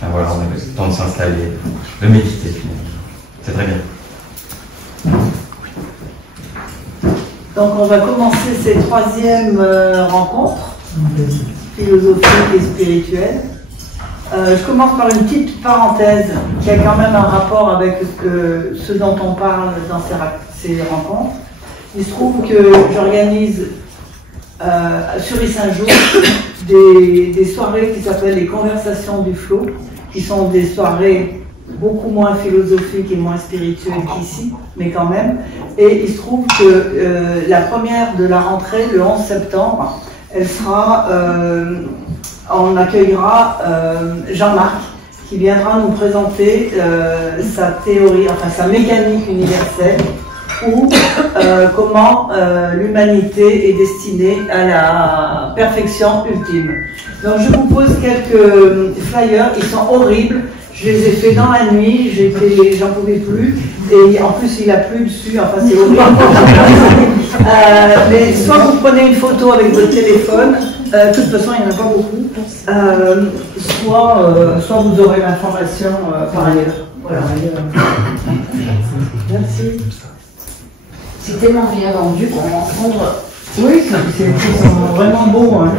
Ben voilà, on a le temps de s'installer, de méditer finalement. C'est très bien. Donc on va commencer cette troisième rencontre philosophique et spirituelle. Je commence par une petite parenthèse qui a quand même un rapport avec ce dont on parle dans ces rencontres. Il se trouve que j'organise sur Issingeau des soirées qui s'appellent les conversations du flot, qui sont des soirées beaucoup moins philosophiques et moins spirituelles qu'ici, mais quand même. Et il se trouve que la première de la rentrée, le 11 septembre, elle sera, on accueillera Jean-Marc, qui viendra nous présenter sa théorie, enfin sa mécanique universelle, ou comment l'humanité est destinée à la perfection ultime. Donc je vous pose quelques flyers, ils sont horribles. Je les ai faits dans la nuit, j'en pouvais plus, et en plus il a plu dessus, enfin c'est horrible. Mais soit vous prenez une photo avec votre téléphone, de toute façon il n'y en a pas beaucoup, soit vous aurez l'information par ailleurs. Voilà. Merci. C'est tellement bien vendu qu'on va entendre. Oui, c'est vraiment beau. Hein.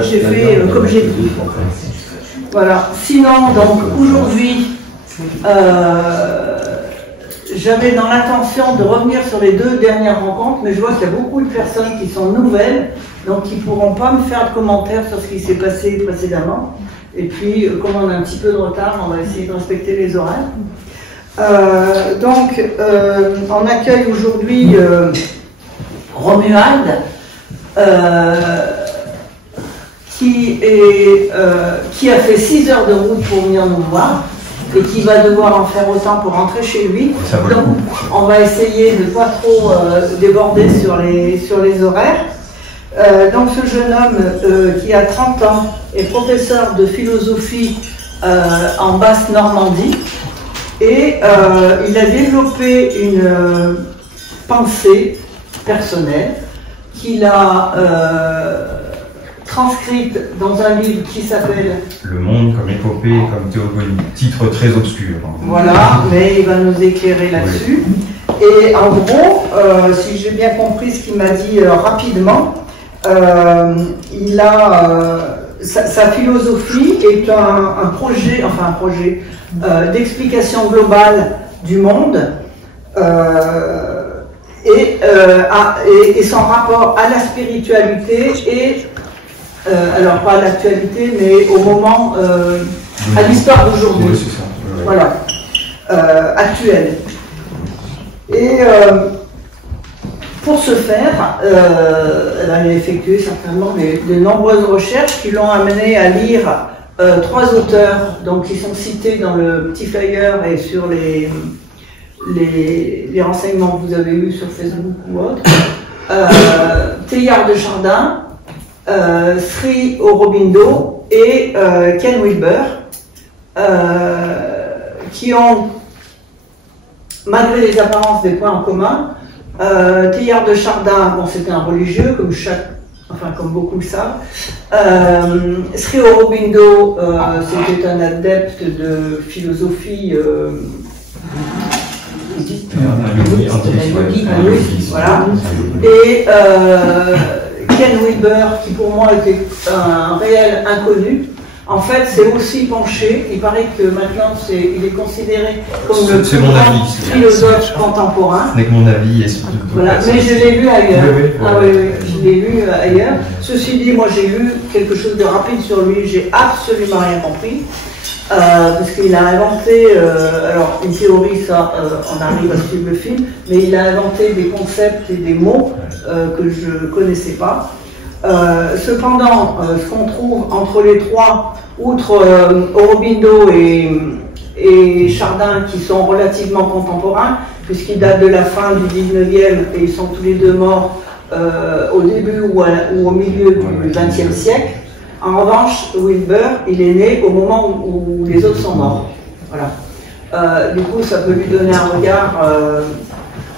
J'ai fait comme j'ai dit. Voilà. Sinon, donc aujourd'hui, j'avais dans l'intention de revenir sur les 2 dernières rencontres, mais je vois qu'il y a beaucoup de personnes qui sont nouvelles, donc qui ne pourront pas me faire de commentaires sur ce qui s'est passé précédemment. Et puis, comme on a un petit peu de retard, on va essayer de respecter les horaires. Donc, on accueille aujourd'hui Romuald, qui a fait 6 heures de route pour venir nous voir et qui va devoir en faire autant pour rentrer chez lui. Donc, on va essayer de ne pas trop déborder sur les horaires. Donc, ce jeune homme qui a 30 ans est professeur de philosophie en Basse-Normandie. Et il a développé une pensée personnelle qu'il a transcrite dans un livre qui s'appelle Le monde comme épopée, comme théogonie. Titre très obscur. Voilà, mais il va nous éclairer là-dessus. Et en gros, si j'ai bien compris ce qu'il m'a dit rapidement, il a sa philosophie est un projet d'explication globale du monde et son rapport à la spiritualité et alors pas à l'actualité mais au moment à l'histoire d'aujourd'hui, voilà, actuelle. Et pour ce faire, elle a effectué certainement de nombreuses recherches qui l'ont amené à lire 3 auteurs donc, qui sont cités dans le petit flyer et sur les renseignements que vous avez eus sur Facebook ou autre. Teilhard de Chardin, Sri Aurobindo et Ken Wilber, qui ont, malgré les apparences, des points en commun. Teilhard de Chardin, bon, c'était un religieux, comme beaucoup le savent. Sri Aurobindo, c'était un adepte de philosophie voilà. Et Ken Wilber, qui pour moi était un réel inconnu, en fait, c'est aussi penché. Il paraît que maintenant, il est considéré comme le plus grand philosophe contemporain. Ce n'est que mon avis. Voilà. Mais je l'ai lu ailleurs. Oui, je l'ai lu ailleurs. Ceci dit, moi, j'ai lu quelque chose de rapide sur lui. J'ai absolument rien compris. Parce qu'il a inventé, alors une théorie, ça, on arrive à suivre le film, mais il a inventé des concepts et des mots que je ne connaissais pas. Cependant, ce qu'on trouve entre les 3, outre Aurobindo et Chardin, qui sont relativement contemporains, puisqu'ils datent de la fin du 19e et ils sont tous les 2 morts au début ou au milieu du 20e siècle. En revanche, Wilber, il est né au moment où les autres sont morts. Voilà. Du coup, ça peut lui donner un regard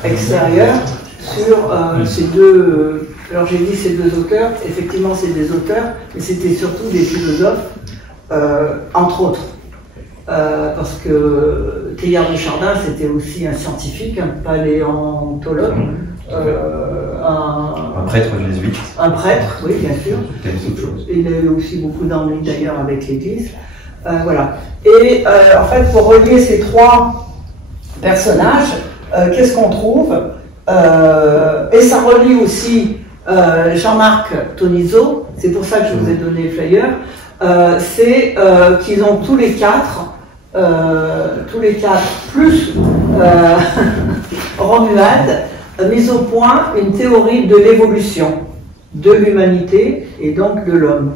extérieur sur ces 2... alors j'ai dit ces 2 auteurs, effectivement c'est des auteurs, mais c'était surtout des philosophes entre autres. Parce que Teilhard de Chardin, c'était aussi un scientifique, un paléontologue, un prêtre jésuite. Un prêtre, oui, bien sûr. Il a eu aussi beaucoup d'ennuis d'ailleurs avec l'Église. Voilà. Et en fait, pour relier ces trois personnages, qu'est-ce qu'on trouve et ça relie aussi Jean-Marc Tonizo, c'est pour ça que je vous ai donné le flyer, c'est qu'ils ont tous les quatre, plus Romuald, mis au point une théorie de l'évolution de l'humanité et donc de l'homme.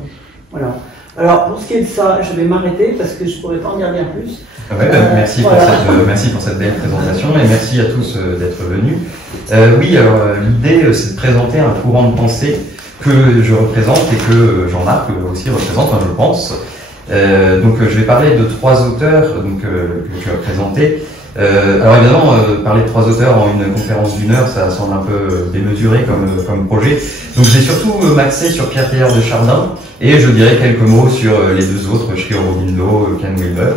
Voilà. Alors, pour ce qui est de ça, je vais m'arrêter parce que je ne pourrais pas en dire bien plus. Ouais, merci, voilà. Merci pour cette belle présentation et merci à tous d'être venus. Oui, alors l'idée, c'est de présenter un courant de pensée que je représente et que Jean-Marc aussi représente, enfin, je pense. Donc, je vais parler de trois auteurs que je vais présenter. Alors évidemment, parler de trois auteurs en une conférence d'1 heure, ça semble un peu démesuré comme projet. Donc j'ai surtout m'axé sur Pierre Teilhard de Chardin et je dirai quelques mots sur les deux autres, Schry-Aurobindo, Ken Wilber.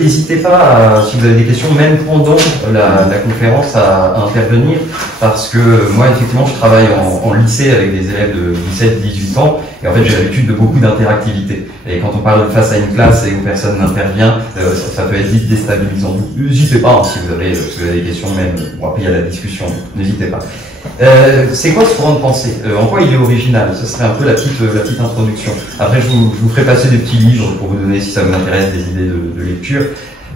N'hésitez pas, si vous avez des questions, même pendant la conférence, à intervenir, parce que moi, effectivement, je travaille en lycée avec des élèves de 17-18 ans, et en fait, j'ai l'habitude de beaucoup d'interactivité. Et quand on parle face à une classe et où personne n'intervient, ça peut être vite déstabilisant. N'hésitez pas, si vous avez des questions, même, bon, après, il y a la discussion, n'hésitez pas. C'est quoi ce courant de pensée? En quoi il est original? Ce serait un peu la petite introduction. Après, je vous ferai passer des petits livres pour vous donner, si ça vous intéresse, des idées de lecture.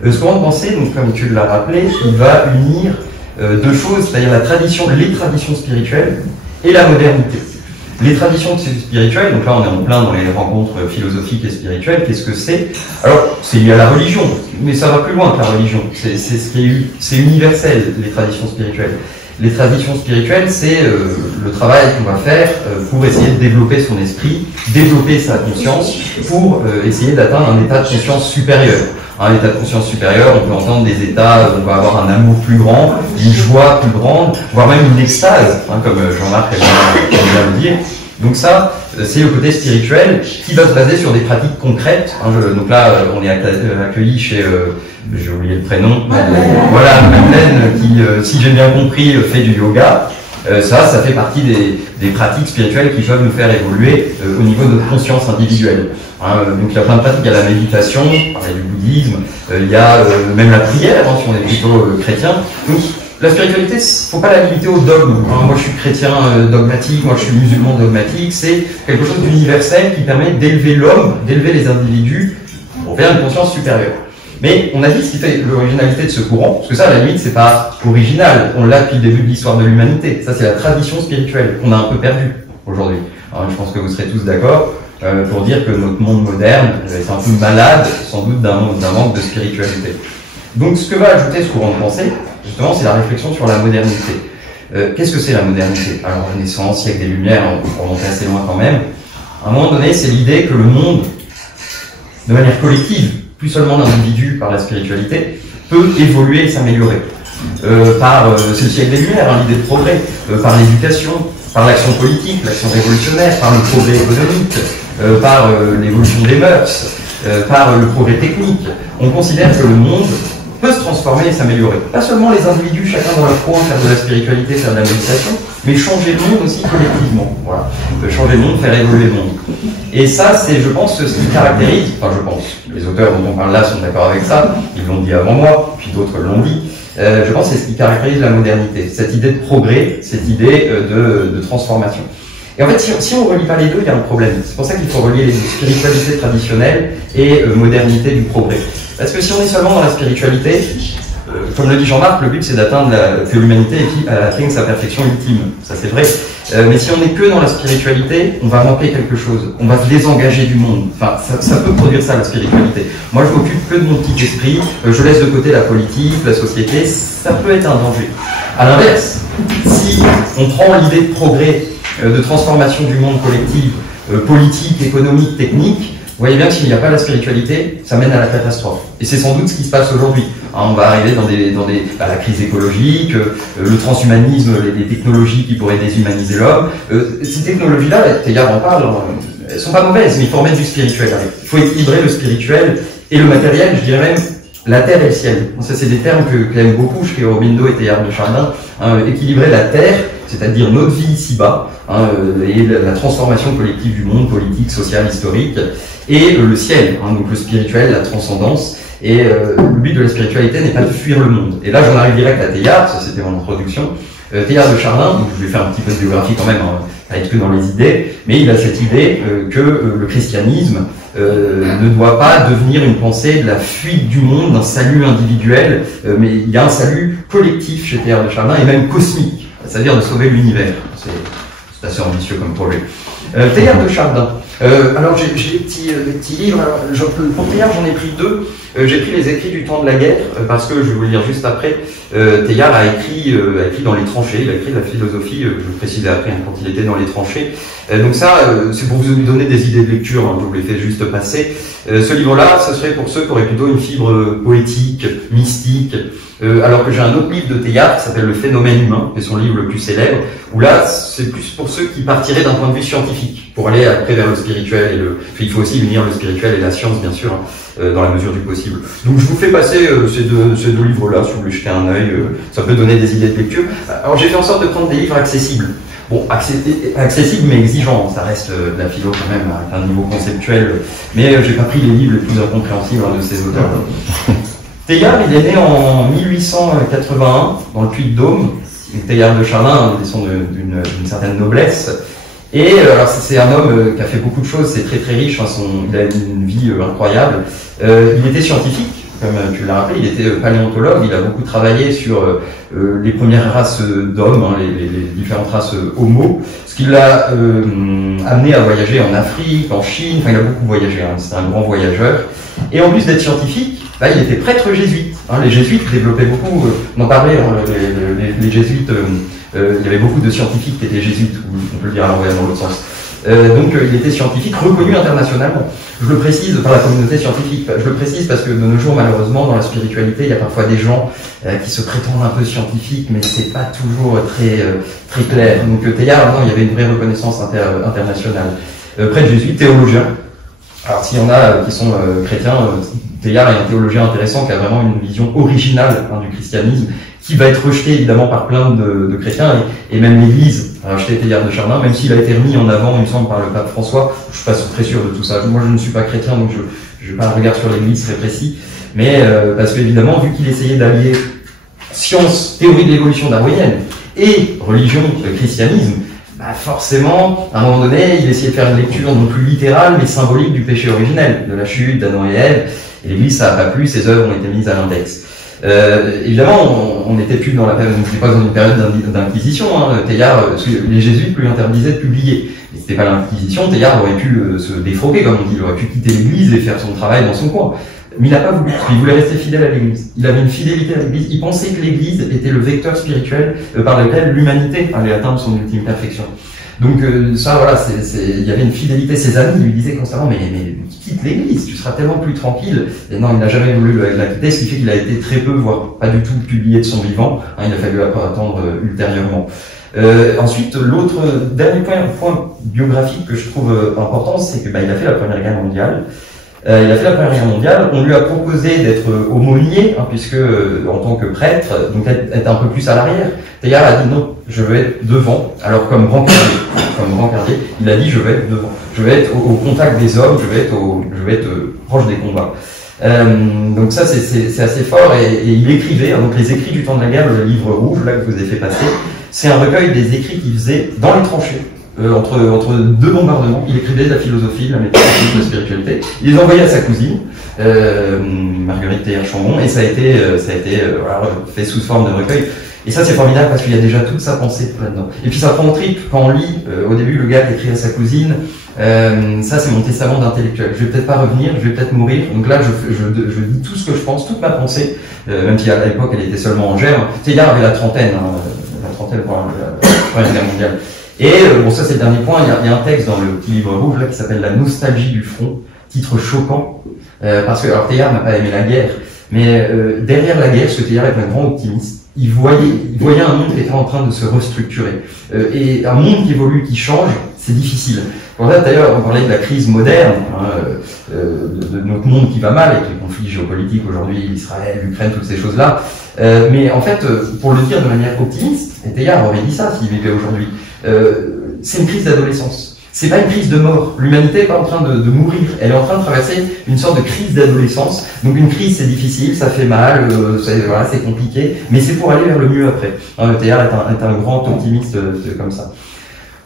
Ce courant de pensée, donc, comme tu l'as rappelé, il va unir deux choses, c'est-à-dire les traditions spirituelles et la modernité. Les traditions spirituelles, donc là on est en plein dans les rencontres philosophiques et spirituelles, qu'est-ce que c'est? Alors, c'est lié à la religion, mais ça va plus loin que la religion. C'est universel, les traditions spirituelles. Les traditions spirituelles, c'est le travail qu'on va faire pour essayer de développer son esprit, développer sa conscience, pour essayer d'atteindre un état de conscience supérieur. Un état de conscience supérieur, on peut entendre des états où on va avoir un amour plus grand, une joie plus grande, voire même une extase, comme Jean-Marc vient de le dire. Donc ça, c'est le côté spirituel qui va se baser sur des pratiques concrètes. Donc là, on est accueillis chez... j'ai oublié le prénom. Voilà, Madeleine qui, si j'ai bien compris, fait du yoga. Ça fait partie des pratiques spirituelles qui peuvent nous faire évoluer au niveau de notre conscience individuelle. Donc il y a plein de pratiques, il y a la méditation, on parlait du bouddhisme, il y a même la prière, si on est plutôt chrétien. Donc la spiritualité, faut pas la limiter au dogme. Moi je suis chrétien dogmatique, moi je suis musulman dogmatique, c'est quelque chose d'universel qui permet d'élever l'homme, d'élever les individus vers une conscience supérieure. Mais on a dit ce qui fait l'originalité de ce courant, parce que ça, à la limite, c'est pas original. On l'a depuis le début de l'histoire de l'humanité. Ça, c'est la tradition spirituelle qu'on a un peu perdue aujourd'hui. Je pense que vous serez tous d'accord pour dire que notre monde moderne est un peu malade, sans doute d'un manque de spiritualité. Donc, ce que va ajouter ce courant de pensée, justement, c'est la réflexion sur la modernité. Qu'est-ce que c'est la modernité? Alors, Renaissance, siècle des Lumières, on peut remonter assez loin quand même. À un moment donné, c'est l'idée que le monde, de manière collective, plus seulement l'individu par la spiritualité, peut évoluer et s'améliorer. C'est le siècle des Lumières, l'idée de progrès, par l'éducation, par l'action politique, l'action révolutionnaire, par le progrès économique, par l'évolution des mœurs, par le progrès technique. On considère que le monde peut se transformer et s'améliorer. Pas seulement les individus, chacun dans leur coin, faire de la spiritualité, faire de la méditation, mais changer le monde aussi collectivement. Voilà. Changer le monde, faire évoluer le monde. Et ça, c'est, je pense, ce qui caractérise, les auteurs dont on parle là sont d'accord avec ça, ils l'ont dit avant moi, puis d'autres l'ont dit, je pense que c'est ce qui caractérise la modernité, cette idée de progrès, cette idée de transformation. Et en fait, si on ne relie pas les deux, il y a un problème. C'est pour ça qu'il faut relier les spiritualités traditionnelles et modernité du progrès. Parce que si on est seulement dans la spiritualité, comme le dit Jean-Marc, le but c'est d'atteindre que l'humanité atteigne sa perfection ultime. Ça c'est vrai. Mais si on n'est que dans la spiritualité, on va manquer quelque chose. On va se désengager du monde. Enfin, ça peut produire ça, la spiritualité. Moi, je m'occupe que de mon petit esprit. Je laisse de côté la politique, la société. Ça peut être un danger. À l'inverse, si on prend l'idée de progrès, de transformation du monde collectif, politique, économique, technique, vous voyez bien que s'il n'y a pas la spiritualité, ça mène à la catastrophe. Et c'est sans doute ce qui se passe aujourd'hui. On va arriver dans la crise écologique, le transhumanisme, les technologies qui pourraient déshumaniser l'homme. Ces technologies-là, Teilhard en parle, elles sont pas mauvaises, mais il faut remettre du spirituel avec. Il faut équilibrer le spirituel et le matériel, je dirais même la terre et le ciel. Ça, c'est des termes que j'aime beaucoup chez Aurobindo et Teilhard de Chardin. Équilibrer la terre, c'est-à-dire notre vie ici-bas, et la transformation collective du monde, politique, social, historique, et le ciel, donc le spirituel, la transcendance. Et le but de la spiritualité n'est pas de fuir le monde. Et là, j'en arrive direct à Teilhard, ça c'était mon introduction. Teilhard de Chardin, donc je vais faire un petit peu de biographie quand même, pas être que dans les idées, mais il a cette idée que le christianisme ne doit pas devenir une pensée de la fuite du monde, d'un salut individuel, mais il y a un salut collectif chez Teilhard de Chardin, et même cosmique, c'est-à-dire de sauver l'univers. C'est assez ambitieux comme projet. Teilhard de Chardin. Alors j'ai des petits livres. Alors, pour Teilhard, j'en ai pris deux. J'ai pris les écrits du temps de la guerre, parce que je vais vous le lire juste après. Teilhard a écrit dans les tranchées, il a écrit de la philosophie, je vous précisais après, quand il était dans les tranchées. Donc ça, c'est pour vous donner des idées de lecture, je vous les fais juste passer. Ce livre-là, ce serait pour ceux qui auraient plutôt une fibre poétique, mystique, alors que j'ai un autre livre de Teilhard qui s'appelle Le phénomène humain, qui est son livre le plus célèbre, où là, c'est plus pour ceux qui partiraient d'un point de vue scientifique, pour aller après vers le spirituel. Il faut aussi unir le spirituel et la science, bien sûr, dans la mesure du possible. Donc je vous fais passer ces deux livres-là, si vous voulez jeter un œil, ça peut donner des idées de lecture. Alors j'ai fait en sorte de prendre des livres accessibles. Bon, accessible mais exigeant, ça reste de la philo quand même, à un niveau conceptuel, mais j'ai pas pris les livres les plus incompréhensibles de ces auteurs-là. Teilhard, il est né en 1881, dans le Puy-de-Dôme. Teilhard de Chardin descend d'une certaine noblesse. Et alors c'est un homme qui a fait beaucoup de choses, c'est très très riche, il a une vie incroyable. Il était scientifique, comme tu l'as rappelé, il était paléontologue, il a beaucoup travaillé sur les premières races d'hommes, les différentes races homo, ce qui l'a amené à voyager en Afrique, en Chine, enfin il a beaucoup voyagé, c'était un grand voyageur. Et en plus d'être scientifique, là, il était prêtre jésuite. Les jésuites développaient beaucoup, on en parlait, les jésuites, il y avait beaucoup de scientifiques qui étaient jésuites, on peut le dire à l'envers dans l'autre sens. Donc il était scientifique, reconnu internationalement. Je le précise par la communauté scientifique, je le précise parce que de nos jours, malheureusement, dans la spiritualité, il y a parfois des gens qui se prétendent un peu scientifiques, mais c'est pas toujours très clair. Donc Teilhard, il y avait une vraie reconnaissance internationale. Prêtre jésuite, théologien. Alors s'il y en a qui sont chrétiens, Teilhard est un théologien intéressant qui a vraiment une vision originale du christianisme, qui va être rejeté évidemment par plein de chrétiens, et même l'Église a rejeté Teilhard de Chardin, même s'il a été remis en avant, il me semble, par le pape François. Je suis pas très sûr de tout ça. Moi, je ne suis pas chrétien, donc je n'ai pas un regard sur l'Église très précis, mais parce qu'évidemment, vu qu'il essayait d'allier science, théorie de l'évolution darwinienne, et religion, christianisme, forcément, à un moment donné, il essayait de faire une lecture non plus littérale, mais symbolique du péché originel, de la chute d'Adam et Ève, et l'Église, ça n'a pas plu, ses œuvres ont été mises à l'index. Évidemment, on n'était plus dans la période, on n'était pas dans une période d'inquisition. Teilhard, les jésuites lui interdisaient de publier. Et c'était pas l'inquisition. Teilhard aurait pu se défroquer, comme on dit, il aurait pu quitter l'Église et faire son travail dans son coin. Mais il n'a pas voulu. Il voulait rester fidèle à l'Église. Il avait une fidélité à l'Église. Il pensait que l'Église était le vecteur spirituel par lequel l'humanité allait atteindre son ultime perfection. Donc ça, voilà, il y avait une fidélité. Ses amis lui disaient constamment, mais quitte l'Église, tu seras tellement plus tranquille. Et non, il n'a jamais voulu la quitter, ce qui fait qu'il a été très peu, voire pas du tout publié de son vivant. Il a fallu attendre ultérieurement. Ensuite, l'autre dernier point biographique que je trouve important, c'est que il a fait la Première Guerre mondiale. Il a fait la Première Guerre mondiale. On lui a proposé d'être aumônier, puisque en tant que prêtre, donc être un peu plus à l'arrière. Teilhard a dit non, je veux être devant. Alors comme Brancardier, il a dit je veux être devant. Je veux être au contact des hommes. Je veux être proche des combats. Donc ça c'est assez fort et il écrivait. Donc les écrits du temps de la guerre, le livre rouge là que je vous ai fait passer, c'est un recueil des écrits qu'il faisait dans les tranchées. Entre deux bombardements, il écrivait de la philosophie, de la métaphysique, de la spiritualité. Il les envoyait à sa cousine, Marguerite Teilhard-Chambon, et ça a été fait sous forme de recueil. Et ça, c'est formidable parce qu'il y a déjà toute sa pensée là-dedans. Et puis ça prend au trip quand on lit, au début, le gars qui écrit à sa cousine, ça, c'est mon testament d'intellectuel. Je vais peut-être pas revenir, je vais peut-être mourir. Donc là, je dis tout ce que je pense, toute ma pensée, même si à l'époque, elle était seulement en germe. Teilhard avait la trentaine pour la Première Guerre mondiale. Et bon, ça c'est le dernier point, il y a un texte dans le petit livre rouge là qui s'appelle La nostalgie du front, titre choquant, parce que alors Teilhard n'a pas aimé la guerre, mais derrière la guerre, parce que Teilhard est un grand optimiste, il voyait un monde qui était en train de se restructurer. Et un monde qui évolue, qui change, c'est difficile. Pour ça, d'ailleurs, on parlait de la crise moderne, de notre monde qui va mal, avec les conflits géopolitiques aujourd'hui, Israël, l'Ukraine, toutes ces choses-là. Mais en fait, pour le dire de manière optimiste, et Teilhard aurait dit ça s'il vivait aujourd'hui, c'est une crise d'adolescence. C'est pas une crise de mort. L'humanité est pas en train de mourir. Elle est en train de traverser une sorte de crise d'adolescence. Donc une crise, c'est difficile, ça fait mal, voilà, c'est compliqué, mais c'est pour aller vers le mieux après. Teilhard est un grand optimiste comme ça.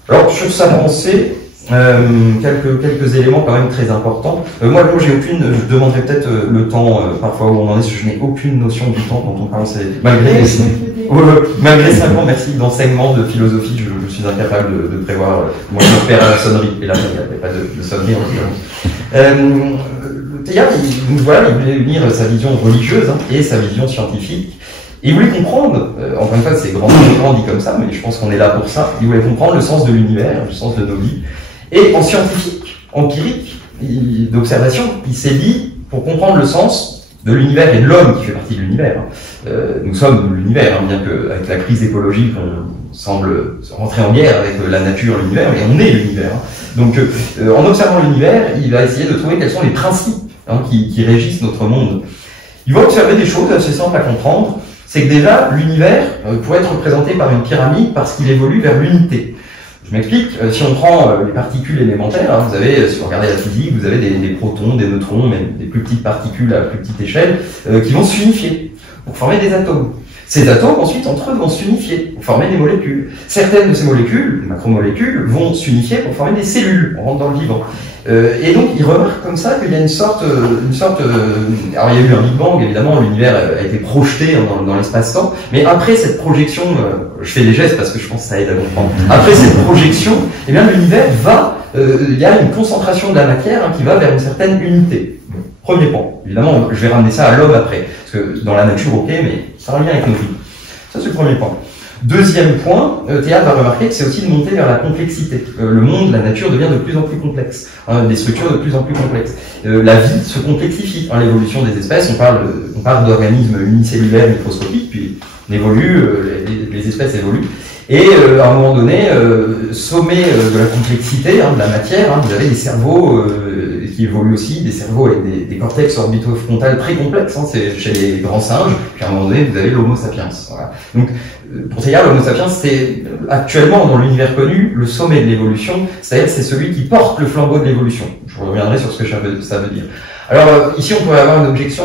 Alors sur sa pensée, quelques éléments quand même très importants. Moi, j'ai aucune, je demanderai peut-être le temps parfois où on en est, je n'ai aucune notion du temps dont on parle. Malgré 5 ans, merci, d'enseignement de philosophie, je suis incapable de prévoir. Moi, je me perds à la sonnerie, et là, il n'y avait pas de sonnerie en l'occurrence. Teilhard, il voulait unir sa vision religieuse et sa vision scientifique. Et il voulait comprendre, encore une fois, c'est grand dit comme ça, mais je pense qu'on est là pour ça, il voulait comprendre le sens de l'univers, le sens de nos vies. Et en scientifique, empirique, d'observation, il s'est dit, pour comprendre le sens de l'univers et de l'homme qui fait partie de l'univers, nous sommes l'univers, bien qu'avec la crise écologique, on semble rentrer en guerre avec la nature, l'univers, mais on est l'univers. Donc, en observant l'univers, il va essayer de trouver quels sont les principes qui régissent notre monde. Il va observer des choses assez simples à comprendre. C'est que déjà, l'univers pourrait être représenté par une pyramide parce qu'il évolue vers l'unité. Je m'explique, si on prend les particules élémentaires, vous avez, si vous regardez la physique, vous avez des protons, des neutrons, même des plus petites particules à plus petite échelle, qui vont s'unifier pour former des atomes. Ces atomes, ensuite, entre eux, vont s'unifier pour former des molécules. Certaines de ces molécules, les macromolécules, vont s'unifier pour former des cellules. On rentre dans le vivant. Et donc, il remarque comme ça qu'il y a une sorte. Alors, il y a eu un Big Bang, évidemment, l'univers a été projeté dans l'espace-temps. Mais après cette projection, je fais des gestes parce que je pense que ça aide à comprendre. Après cette projection, eh bien, l'univers va. Il y a une concentration de la matière qui va vers une certaine unité. Premier point. Évidemment, je vais ramener ça à l'homme après. Parce que dans la nature, ok, mais ça a un lien avec nos vies. Ça, c'est le premier point. Deuxième point, Teilhard va remarquer que c'est aussi de monter vers la complexité. Le monde, la nature devient de plus en plus complexe. Des structures de plus en plus complexes. La vie se complexifie. L'évolution des espèces, on parle d'organismes unicellulaires microscopiques, puis on évolue, les espèces évoluent. Et à un moment donné, sommet de la complexité, de la matière, vous avez des cerveaux qui évoluent aussi, des cerveaux avec des cortex orbitofrontales très complexes, c'est chez les grands singes, puis à un moment donné, vous avez l'Homo sapiens. Voilà. Donc, pour Teilhard, l'Homo sapiens, c'est actuellement, dans l'univers connu, le sommet de l'évolution, c'est-à-dire c'est celui qui porte le flambeau de l'évolution. Je reviendrai sur ce que ça veut dire. Alors, ici, on pourrait avoir une objection,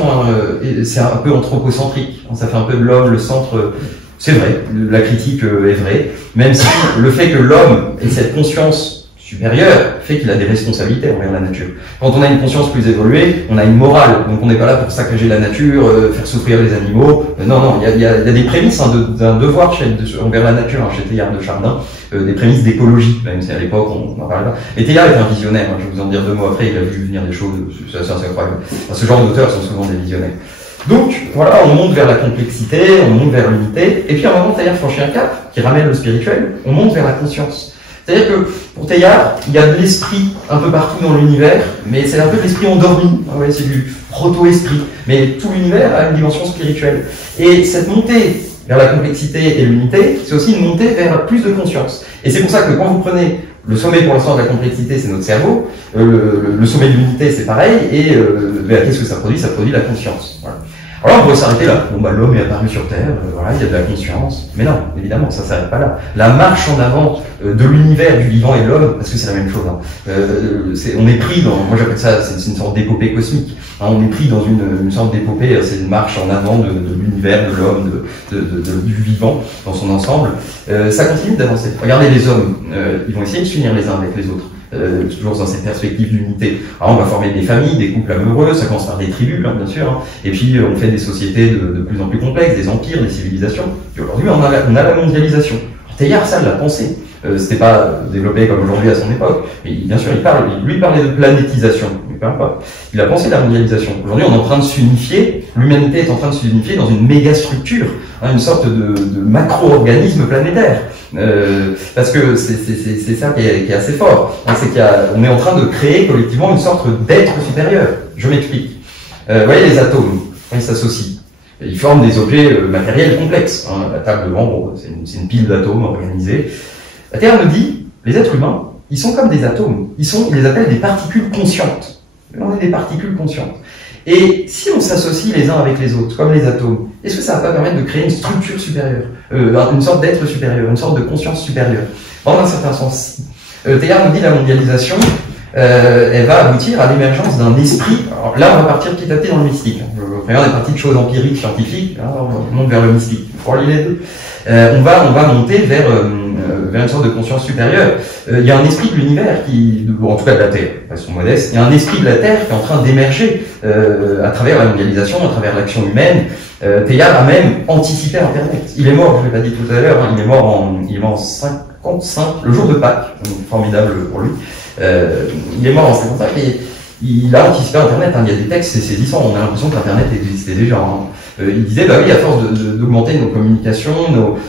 c'est un peu anthropocentrique, ça fait un peu de l'homme le centre. C'est vrai, la critique est vraie, même si le fait que l'homme ait cette conscience supérieure fait qu'il a des responsabilités envers la nature. Quand on a une conscience plus évoluée, on a une morale, donc on n'est pas là pour saccager la nature, faire souffrir les animaux. Non, il y a des prémices d'un devoir envers la nature, chez Teilhard de Chardin, des prémices d'écologie, même si à l'époque on n'en parlait pas. Et Teilhard est un visionnaire, je vais vous en dire 2 mots après, il a vu venir des choses, c'est incroyable. Ce genre d'auteurs sont souvent des visionnaires. Donc, voilà, on monte vers la complexité, on monte vers l'unité, et puis à un moment, Teilhard franchit un cap qui ramène le spirituel, on monte vers la conscience. C'est-à-dire que, pour Teilhard, il y a de l'esprit un peu partout dans l'univers, mais c'est un peu de l'esprit endormi, c'est du proto-esprit, mais tout l'univers a une dimension spirituelle. Et cette montée vers la complexité et l'unité, c'est aussi une montée vers plus de conscience. Et c'est pour ça que quand vous prenez le sommet pour l'instant de la complexité, c'est notre cerveau, le sommet de l'unité, c'est pareil, et qu'est-ce que ça produit? Ça produit la conscience. Voilà. Alors on pourrait s'arrêter là. Bon, l'homme est apparu sur Terre, voilà, il y a de la conscience. Mais non, évidemment, ça ne s'arrête pas là. La marche en avant de l'univers, du vivant et de l'homme, parce que c'est la même chose. On est pris dans, moi j'appelle ça, c'est une sorte d'épopée cosmique. On est pris dans une sorte d'épopée, c'est une marche en avant de l'univers, de l'homme, du vivant dans son ensemble. Ça continue d'avancer. Regardez les hommes, ils vont essayer de s'unir les uns avec les autres. Toujours dans cette perspective d'unité. Alors on va former des familles, des couples amoureux, ça commence par des tribus, bien sûr, et puis on fait des sociétés de plus en plus complexes, des empires, des civilisations. Et aujourd'hui, on a la mondialisation. Teilhard, ça, l'a pensé. C'était pas développé comme aujourd'hui à son époque, mais bien sûr, lui parlait de planétisation. Il a pensé la mondialisation. Aujourd'hui, on est en train de s'unifier, l'humanité est en train de s'unifier dans une méga structure, une sorte de macro-organisme planétaire. Parce que c'est ça qui est assez fort. C'est qu'on est en train de créer collectivement une sorte d'être supérieur. Je m'explique. Vous voyez les atomes, quand ils s'associent. Ils forment des objets matériels complexes. Hein. La table devant, bon, c'est une pile d'atomes organisés. La Terre nous dit, les êtres humains, ils sont comme des atomes. Ils les appellent des particules conscientes. On est des particules conscientes. Et si on s'associe les uns avec les autres, comme les atomes, est-ce que ça va pas permettre de créer une structure supérieure, une sorte d'être supérieur, une sorte de conscience supérieure? Dans un certain sens, Teilhard nous dit la mondialisation, elle va aboutir à l'émergence d'un esprit. Alors là, on va partir petit à petit dans le mystique. On est parti de choses empiriques, scientifiques, là, on monte vers le mystique. Il faut relier les deux. On va monter vers une sorte de conscience supérieure. Il y a un esprit de l'univers en tout cas de la Terre, de façon modeste, il y a un esprit de la Terre qui est en train d'émerger à travers la mondialisation, à travers l'action humaine. Teilhard a même anticipé Internet. Il est mort, je ne l'ai pas dit tout à l'heure, hein, il est mort en 55, le jour de Pâques, formidable pour lui. Il est mort en 55 et il a anticipé Internet. Hein. Il y a des textes, c'est saisissant, on a l'impression qu'Internet existait déjà. Hein. Il disait, bah oui, à force d'augmenter nos communications,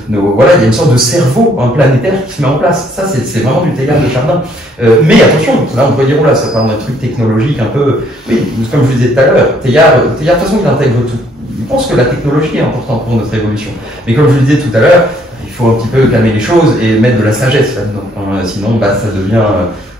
voilà, il y a une sorte de cerveau planétaire qui se met en place. Ça, c'est vraiment du Teilhard de Chardin. Mais attention, là, on pourrait dire, oh là, ça parle d'un truc technologique un peu. Oui, comme je vous disais tout à l'heure, Teilhard, de toute façon, il intègre tout. Il pense que la technologie est importante pour notre évolution. Mais comme je vous le disais tout à l'heure, il faut un petit peu calmer les choses et mettre de la sagesse là-dedans. Sinon, bah, ça devient.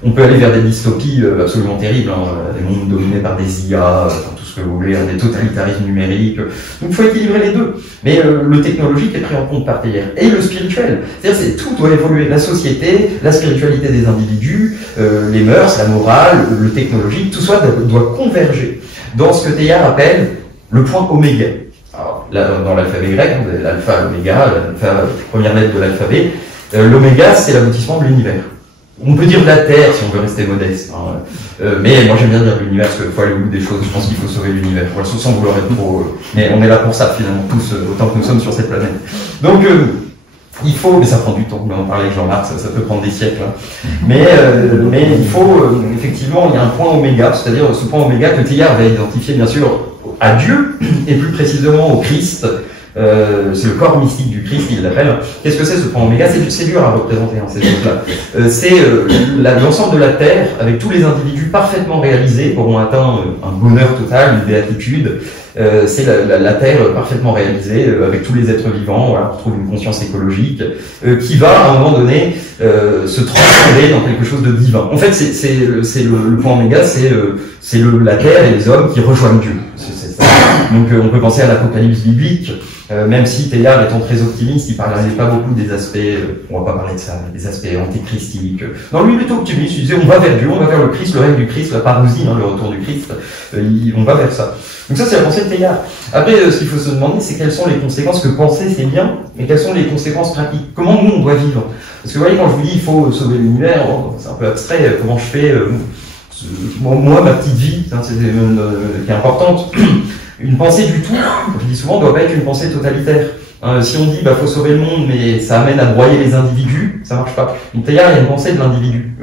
On peut aller vers des dystopies absolument terribles, hein, des mondes dominés par des IA, tout ce que vous voulez, des totalitarismes numériques. Donc il faut équilibrer les deux. Mais le technologique est pris en compte par Teilhard. Et le spirituel. C'est-à-dire tout doit évoluer. La société, la spiritualité des individus, les mœurs, la morale, le technologique, tout ça doit converger dans ce que Teilhard appelle le point oméga. Alors, là, dans l'alphabet grec, vous avez l'alpha, l'oméga, l'alpha, première lettre de l'alphabet. L'oméga, c'est l'aboutissement de l'univers. On peut dire de la Terre si on veut rester modeste, hein. Mais moi j'aime bien dire l'univers parce qu'il faut aller au bout des choses. Je pense qu'il faut sauver l'univers, voilà, sans vouloir être trop. Mais on est là pour ça finalement tous, autant que nous sommes sur cette planète. Donc il faut, mais ça prend du temps. On en parlait avec Jean-Marc, ça peut prendre des siècles. Hein. Mais il faut effectivement, il y a un point oméga, c'est-à-dire ce point oméga que Teilhard va identifier bien sûr à Dieu et plus précisément au Christ. C'est le corps mystique du Christ, il l'appelle. Qu'est-ce que c'est ce point oméga? C'est dur à représenter, hein, ces choses-là. C'est l'ensemble de la Terre, avec tous les individus parfaitement réalisés, auront atteint un bonheur total, une béatitude. C'est la Terre parfaitement réalisée, avec tous les êtres vivants, voilà, on retrouve une conscience écologique, qui va, à un moment donné, se transformer dans quelque chose de divin. En fait, le point oméga, c'est la Terre et les hommes qui rejoignent Dieu. C'est ça. Donc on peut penser à l'Apocalypse biblique, même si Teilhard étant très optimiste, il parlait pas beaucoup des aspects, on va pas parler de ça, des aspects antéchristiques. Non, lui il est plutôt optimiste, il disait on va vers Dieu, on va vers le Christ, le règne du Christ, la parousie, hein, le retour du Christ, on va vers ça. Donc ça c'est la pensée de Teilhard. Après, ce qu'il faut se demander, c'est quelles sont les conséquences, que penser c'est bien, mais quelles sont les conséquences pratiques, comment nous on doit vivre. Parce que vous voyez, quand je vous dis il faut sauver l'univers, c'est un peu abstrait, comment je fais, moi ma petite vie, hein, qui est importante, une pensée du tout, comme je dis souvent, ne doit pas être une pensée totalitaire. Si on dit faut sauver le monde, mais ça amène à broyer les individus, ça marche pas. Donc Teilhard, il y a une pensée de l'individu.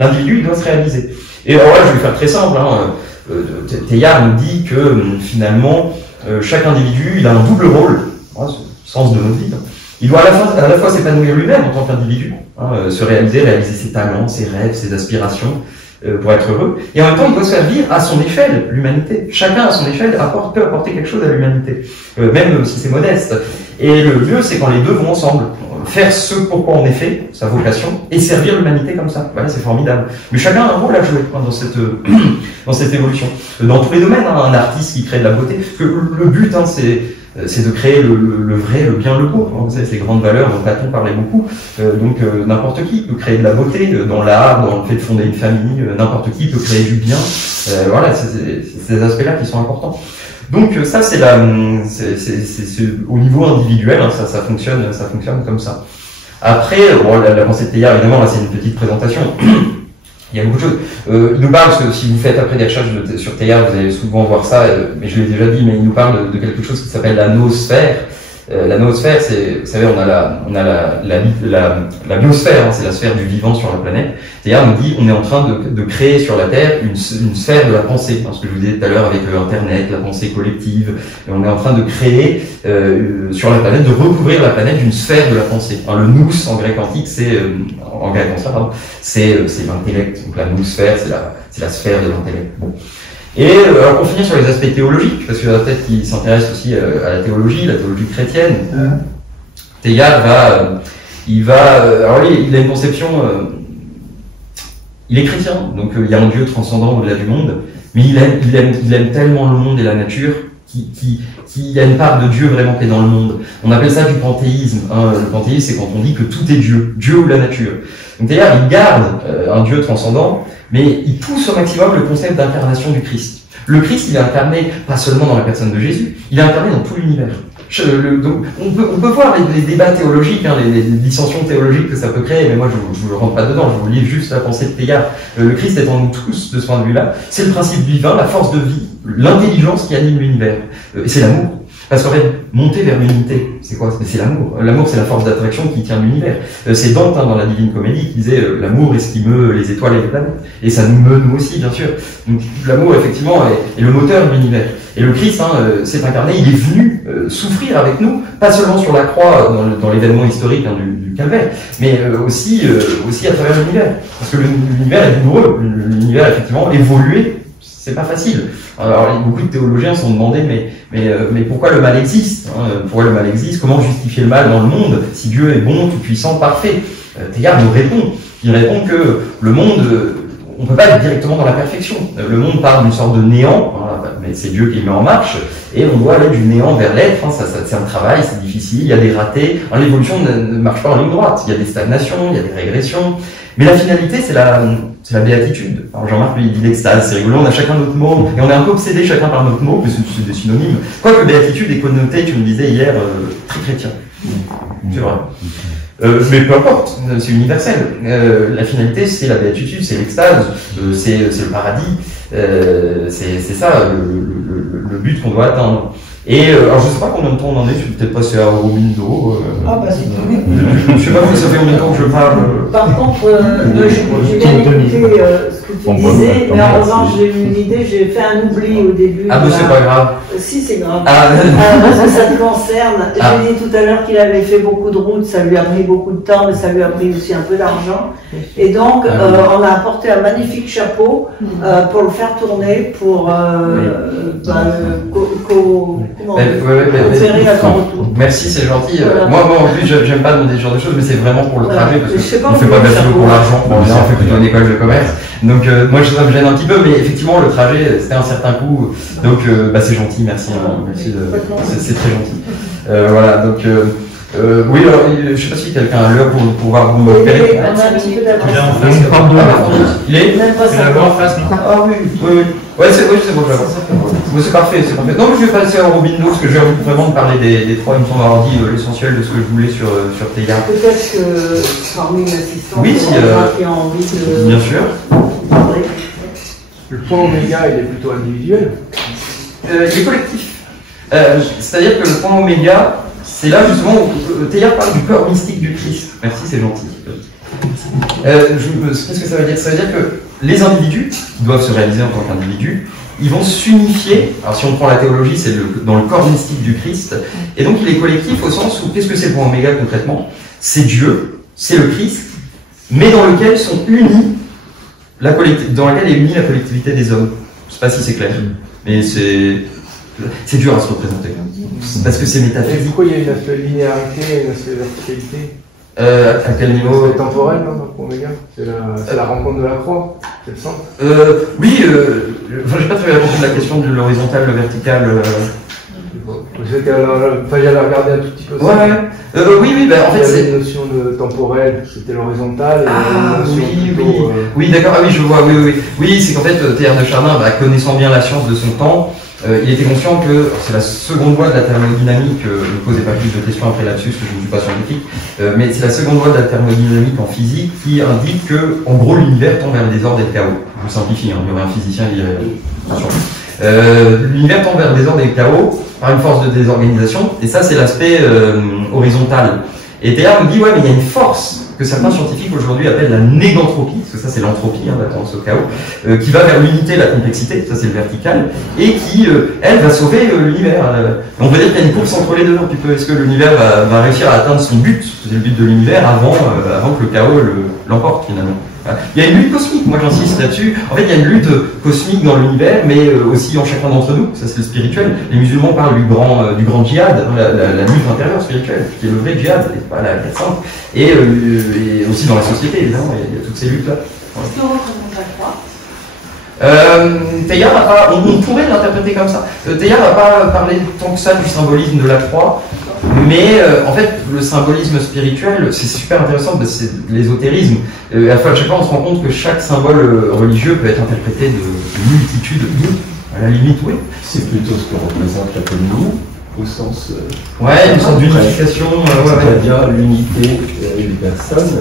L'individu, il doit se réaliser. Et alors là, je vais faire très simple. Teilhard nous dit que finalement, chaque individu, il a un double rôle, sens de notre vie. Il doit à la fois s'épanouir lui-même en tant qu'individu, se réaliser ses talents, ses rêves, ses aspirations, pour être heureux, et en même temps il doit servir à son échelle l'humanité. Chacun à son échelle peut apporter quelque chose à l'humanité, même si c'est modeste. Et le mieux c'est quand les deux vont ensemble, faire ce pourquoi on est fait, sa vocation, et servir l'humanité comme ça. Voilà, c'est formidable. Mais chacun a un rôle à jouer dans cette évolution. Dans tous les domaines, un artiste qui crée de la beauté, que le but c'est de créer le vrai, le bien, le beau. Vous savez, ces grandes valeurs dont Platon parlait beaucoup. Donc n'importe qui peut créer de la beauté dans l'art, dans le fait de fonder une famille. N'importe qui peut créer du bien. Voilà, c'est ces aspects-là qui sont importants. Donc ça, c'est au niveau individuel, hein, ça fonctionne comme ça. Après, la pensée de Teilhard, évidemment, là, c'est une petite présentation. Il y a beaucoup de choses. Il nous parle, parce que si vous faites après des recherches sur Teilhard, vous allez souvent voir ça, mais je l'ai déjà dit, mais il nous parle de quelque chose qui s'appelle la noosphère. La noosphère, c'est, vous savez, on a la biosphère, hein, c'est la sphère du vivant sur la planète. Teilhard nous dit, on est en train de créer sur la Terre une sphère de la pensée. Ce que je vous disais tout à l'heure avec Internet, la pensée collective. Et on est en train de créer sur la planète, de recouvrir la planète d'une sphère de la pensée. Le nous en grec antique, en grec ancien, pardon, c'est l'intellect. Donc la noosphère, c'est la sphère de l'intellect. Bon. Et alors pour finir sur les aspects théologiques, parce qu'il y en a peut-être qui s'intéressent aussi à la théologie chrétienne, Teilhard alors il a une conception, il est chrétien, donc il y a un Dieu transcendant au-delà du monde, mais il aime tellement le monde et la nature qu'il y a une part de Dieu vraiment qui est dans le monde. On appelle ça du panthéisme. Le panthéisme, c'est quand on dit que tout est Dieu, Dieu ou la nature. Donc Teilhard, il garde un Dieu transcendant, mais il pousse au maximum le concept d'incarnation du Christ. Le Christ, il est incarné pas seulement dans la personne de Jésus, il est incarné dans tout l'univers. Donc, on peut voir les débats théologiques, les dissensions théologiques que ça peut créer, mais moi je ne rentre pas dedans, je vous lis juste la pensée de Teilhard. Le Christ est en nous tous, de ce point de vue-là. C'est le principe divin, la force de vie, l'intelligence qui anime l'univers. Et c'est l'amour. Parce qu'en fait, monter vers l'unité, c'est quoi? C'est l'amour. L'amour, c'est la force d'attraction qui tient l'univers. C'est Dante, dans la Divine Comédie, qui disait l'amour est ce qui meut les étoiles et les planètes. Et ça nous meut, nous aussi, bien sûr. Donc l'amour, effectivement, est le moteur de l'univers. Et le Christ s'est incarné, il est venu souffrir avec nous, pas seulement sur la croix, dans l'événement historique du Calvaire, mais aussi à travers l'univers. Parce que l'univers est douloureux. L'univers, effectivement, évolué, c'est pas facile. Alors, beaucoup de théologiens se sont demandé, mais pourquoi le mal existe? Pourquoi le mal existe? Comment justifier le mal dans le monde si Dieu est bon, tout-puissant, parfait? Teilhard nous répond. Il répond que le monde, on ne peut pas être directement dans la perfection. Le monde part d'une sorte de néant, mais c'est Dieu qui le met en marche, et on doit aller du néant vers l'être. C'est un travail, c'est difficile, il y a des ratés. L'évolution ne marche pas en ligne droite. Il y a des stagnations, il y a des régressions. Mais la finalité, c'est la béatitude. Alors Jean-Marc, lui, il dit l'extase, c'est rigolo, on a chacun notre mot, et on est un peu obsédé chacun par notre mot, mais c'est des synonymes. Quoique béatitude est connoté, tu me disais hier, très chrétien. C'est vrai. Mais peu importe, c'est universel. La finalité, c'est la béatitude, c'est l'extase, c'est le paradis, c'est ça le but qu'on doit atteindre. Et alors je sais pas combien de temps on en est, je vais peut-être passer à Aurobindo. Ah bah c'est tout. Je sais pas si ça fait combien de temps que je parle. Par contre, j'ai bien écouté ce que tu disais, mais en revanche j'ai eu une idée, j'ai fait un oubli au début. Ah bah c'est pas grave. Si c'est grave. Parce que ça te concerne. J'ai dit tout à l'heure qu'il avait fait beaucoup de routes, ça lui a pris beaucoup de temps, mais ça lui a pris aussi un peu d'argent. Et donc on a apporté un magnifique chapeau pour le faire tourner, pour merci, c'est gentil. Moi en plus, j'aime pas demander ce genre de choses, mais c'est vraiment pour le trajet, parce qu'on ne fait pas de la philo pour l'argent, on fait plutôt une école de commerce. Donc moi ça me gêne un petit peu, mais effectivement le trajet c'était un certain coût. Donc c'est gentil, merci. C'est très gentil. Voilà, donc oui, alors je sais pas si quelqu'un a l'heure pour pouvoir vous repérer. Il est en face. Ah oui. Ouais, c'est bon, c'est parfait, c'est parfait. Non, mais je vais passer à Aurobindo, parce que j'ai envie vraiment de parler des trois, il me semble avoir dit l'essentiel de ce que je voulais sur Teilhard. Peut-être que parmi l'assistance, oui, si, qui a envie de... Bien sûr. Le point oméga, il est plutôt individuel. Il est collectif. C'est-à-dire que le point oméga, c'est là justement où Teilhard parle du corps mystique du Christ. Merci, c'est gentil. Qu'est-ce que ça veut dire? Ça veut dire que les individus doivent se réaliser en tant qu'individus, ils vont s'unifier. Alors si on prend la théologie, c'est dans le corps mystique du Christ, et donc il est collectif au sens où, qu'est-ce que c'est le point oméga concrètement? C'est Dieu, c'est le Christ, mais dans lequel sont unis dans laquelle est unie la collectivité des hommes. Je ne sais pas si c'est clair, mais c'est dur à se représenter, parce que c'est métaphysique. Pourquoi il y a une aspect linéarité et une aspect verticalité? À quel niveau? C'est temporel, non, dans le point oméga? C'est la rencontre de la croix, c'est le centre? Oui, j'ai pas très bien compris la question de l'horizontal, le vertical. J'avais regardé un tout petit peu ça. Oui, en fait c'est... Il y avait une notion de temporel, c'était l'horizontal. Oui, d'accord, ah oui, je vois, oui, c'est qu'en fait, Teilhard de Chardin, connaissant bien la science de son temps, il était conscient que c'est la seconde loi de la thermodynamique, ne posez pas plus de questions après là-dessus, parce que je ne suis pas scientifique, mais c'est la seconde loi de la thermodynamique en physique qui indique que, en gros, l'univers tend vers le désordre et le chaos. Je simplifie, il y aurait un physicien qui dirait attention. L'univers tend vers le désordre et le chaos par une force de désorganisation, et ça c'est l'aspect horizontal. Et Teilhard nous dit, ouais, mais il y a une force que certains scientifiques aujourd'hui appellent la négantropie, parce que ça c'est l'entropie, la tendance au chaos, qui va vers l'unité, la complexité, ça c'est le vertical, et qui, elle, va sauver l'univers. On va dire qu'il y a une course entre les deux un petit peu. Est-ce que l'univers va réussir à atteindre son but, c'est le but de l'univers, avant que le chaos l'emporte finalement? Il y a une lutte cosmique, moi j'insiste là-dessus. En fait, il y a une lutte cosmique dans l'univers, mais aussi en chacun d'entre nous. Ça, c'est le spirituel. Les musulmans parlent du grand djihad, la lutte intérieure spirituelle, qui est le vrai djihad, et pas la guerre sainte. Et aussi dans la société, évidemment, il y a toutes ces luttes-là. Qu'est-ce que représente la croix? Teilhard n'a pas, on pourrait l'interpréter comme ça. Teilhard n'a pas parlé tant que ça du symbolisme de la croix, mais en fait, le symbolisme spirituel, c'est super intéressant, c'est l'ésotérisme. À chaque fois, on se rend compte que chaque symbole religieux peut être interprété de multitudes, à la limite, oui. C'est plutôt ce que représente la communion, au sens. Ouais, une sorte d'unification. C'est-à-dire l'unité des personnes.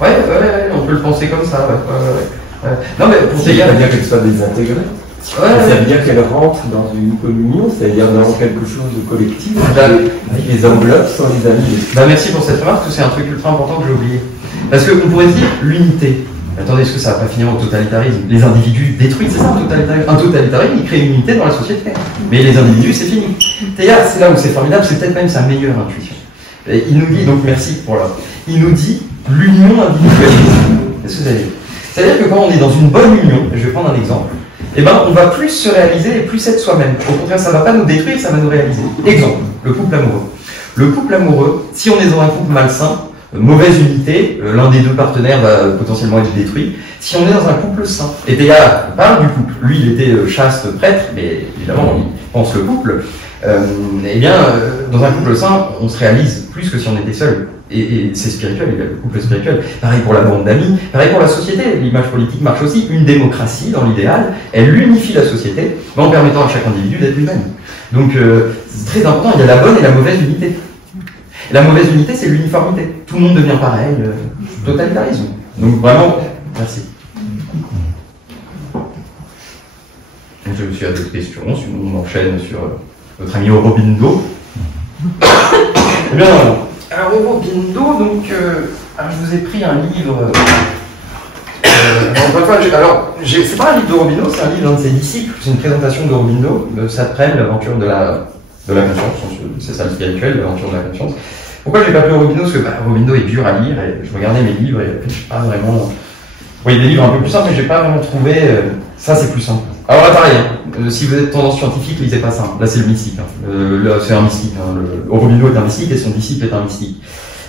Ouais, on peut le penser comme ça. Non, mais pour Teilhard, c'est-à-dire qu'elle soit désintégrée. C'est-à-dire qu'elle rentre dans une communion, c'est-à-dire dans quelque chose de collectif, avec les enveloppes sans les amis. Merci pour cette remarque, parce que c'est un truc ultra important que j'ai oublié. Parce qu'on pourrait dire l'unité. Attendez, est-ce que ça va pas finir au totalitarisme? Les individus détruits, c'est ça un totalitarisme? Un totalitarisme, il crée une unité dans la société. Mais les individus, c'est fini. Teilhard, c'est là où c'est formidable, c'est peut-être même sa meilleure intuition. Et il nous dit, donc merci pour là, il nous dit l'union individualiste. Qu'est-ce que vous allez dire? C'est-à-dire que quand on est dans une bonne union, je vais prendre un exemple, eh ben, on va plus se réaliser et plus être soi-même. Au contraire, ça ne va pas nous détruire, ça va nous réaliser. Exemple, le couple amoureux. Le couple amoureux, si on est dans un couple malsain, mauvaise unité, l'un des deux partenaires va potentiellement être détruit. Si on est dans un couple sain, et Teilhard parle du couple, lui il était chaste prêtre, mais évidemment il pense le couple, eh bien, dans un couple sain, on se réalise plus que si on était seul. Et c'est spirituel, il y a le couple spirituel. Pareil pour la bande d'amis, pareil pour la société. L'image politique marche aussi. Une démocratie, dans l'idéal, elle unifie la société en permettant à chaque individu d'être lui-même. Donc, c'est très important, il y a la bonne et la mauvaise unité. Et la mauvaise unité, c'est l'uniformité. Tout le monde devient pareil, totalitarisme. Donc, vraiment, merci. Donc, je me suis à d'autres questions, sinon on enchaîne sur notre ami Aurobindo. Eh bien, alors, Aurobindo, donc, alors, je vous ai pris un livre. C'est pas un livre d'Aurobindo, c'est un livre d'un de ses disciples. C'est une présentation d'Aurobindo, de Satprem, l'aventure de la conscience. C'est ça le spirituel, l'aventure de la conscience. Pourquoi je n'ai pas pris Aurobindo? Parce que Aurobindo est dur à lire, et je regardais mes livres, et je n'ai pas vraiment. Oui, des livres un peu plus simples, mais je n'ai pas vraiment trouvé. Ça, c'est plus simple. Alors là, pareil, si vous êtes tendance scientifique, lisez pas ça. Là, c'est le mystique. Là, c'est un mystique. Aurobindo est un mystique et son disciple est un mystique.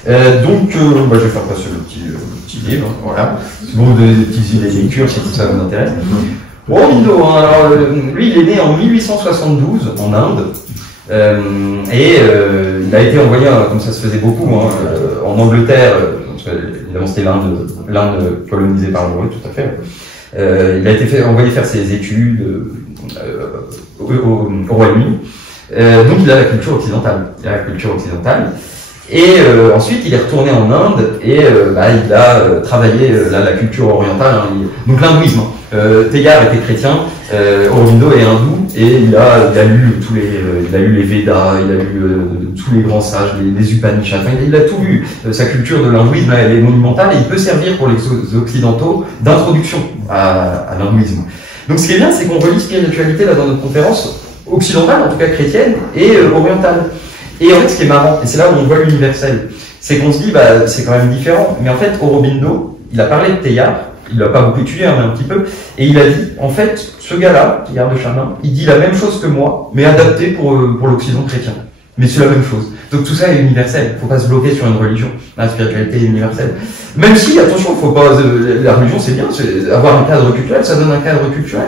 Donc, je vais faire passer le petit livre. Voilà. C'est bon, des petites idées de lecture si tout ça vous intéresse. Aurobindo, alors, lui, il est né en 1872 en Inde. Il a été envoyé, comme ça se faisait beaucoup, en Angleterre. Évidemment, c'était l'Inde colonisée par l'Europe, tout à fait. Il a été envoyé faire ses études au Royaume-Uni. Donc il a la culture occidentale. Et ensuite il est retourné en Inde et il a travaillé la culture orientale. Donc l'hindouisme. Teilhard était chrétien, Aurobindo est hindou et il a lu les Védas, il a lu tous les grands sages, les Upanishads, il a tout lu. Sa culture de l'hindouisme elle est monumentale et il peut servir pour les occidentaux d'introduction à l'hindouisme. Donc ce qui est bien, c'est qu'on relie spiritualité là dans notre conférence occidentale, en tout cas chrétienne, et orientale. Et en fait, ce qui est marrant, et c'est là où on voit l'universel, c'est qu'on se dit, c'est quand même différent. Mais en fait, Aurobindo, il a parlé de Teilhard, il l'a pas beaucoup étudié, mais un petit peu, et il a dit, en fait, ce gars-là, Teilhard de Chardin, il dit la même chose que moi, mais adapté pour l'Occident chrétien. Mais c'est la même chose. Donc tout ça est universel. Il ne faut pas se bloquer sur une religion. La spiritualité est universelle. Même si, attention, faut pas. La religion, c'est bien. Avoir un cadre culturel, ça donne un cadre culturel.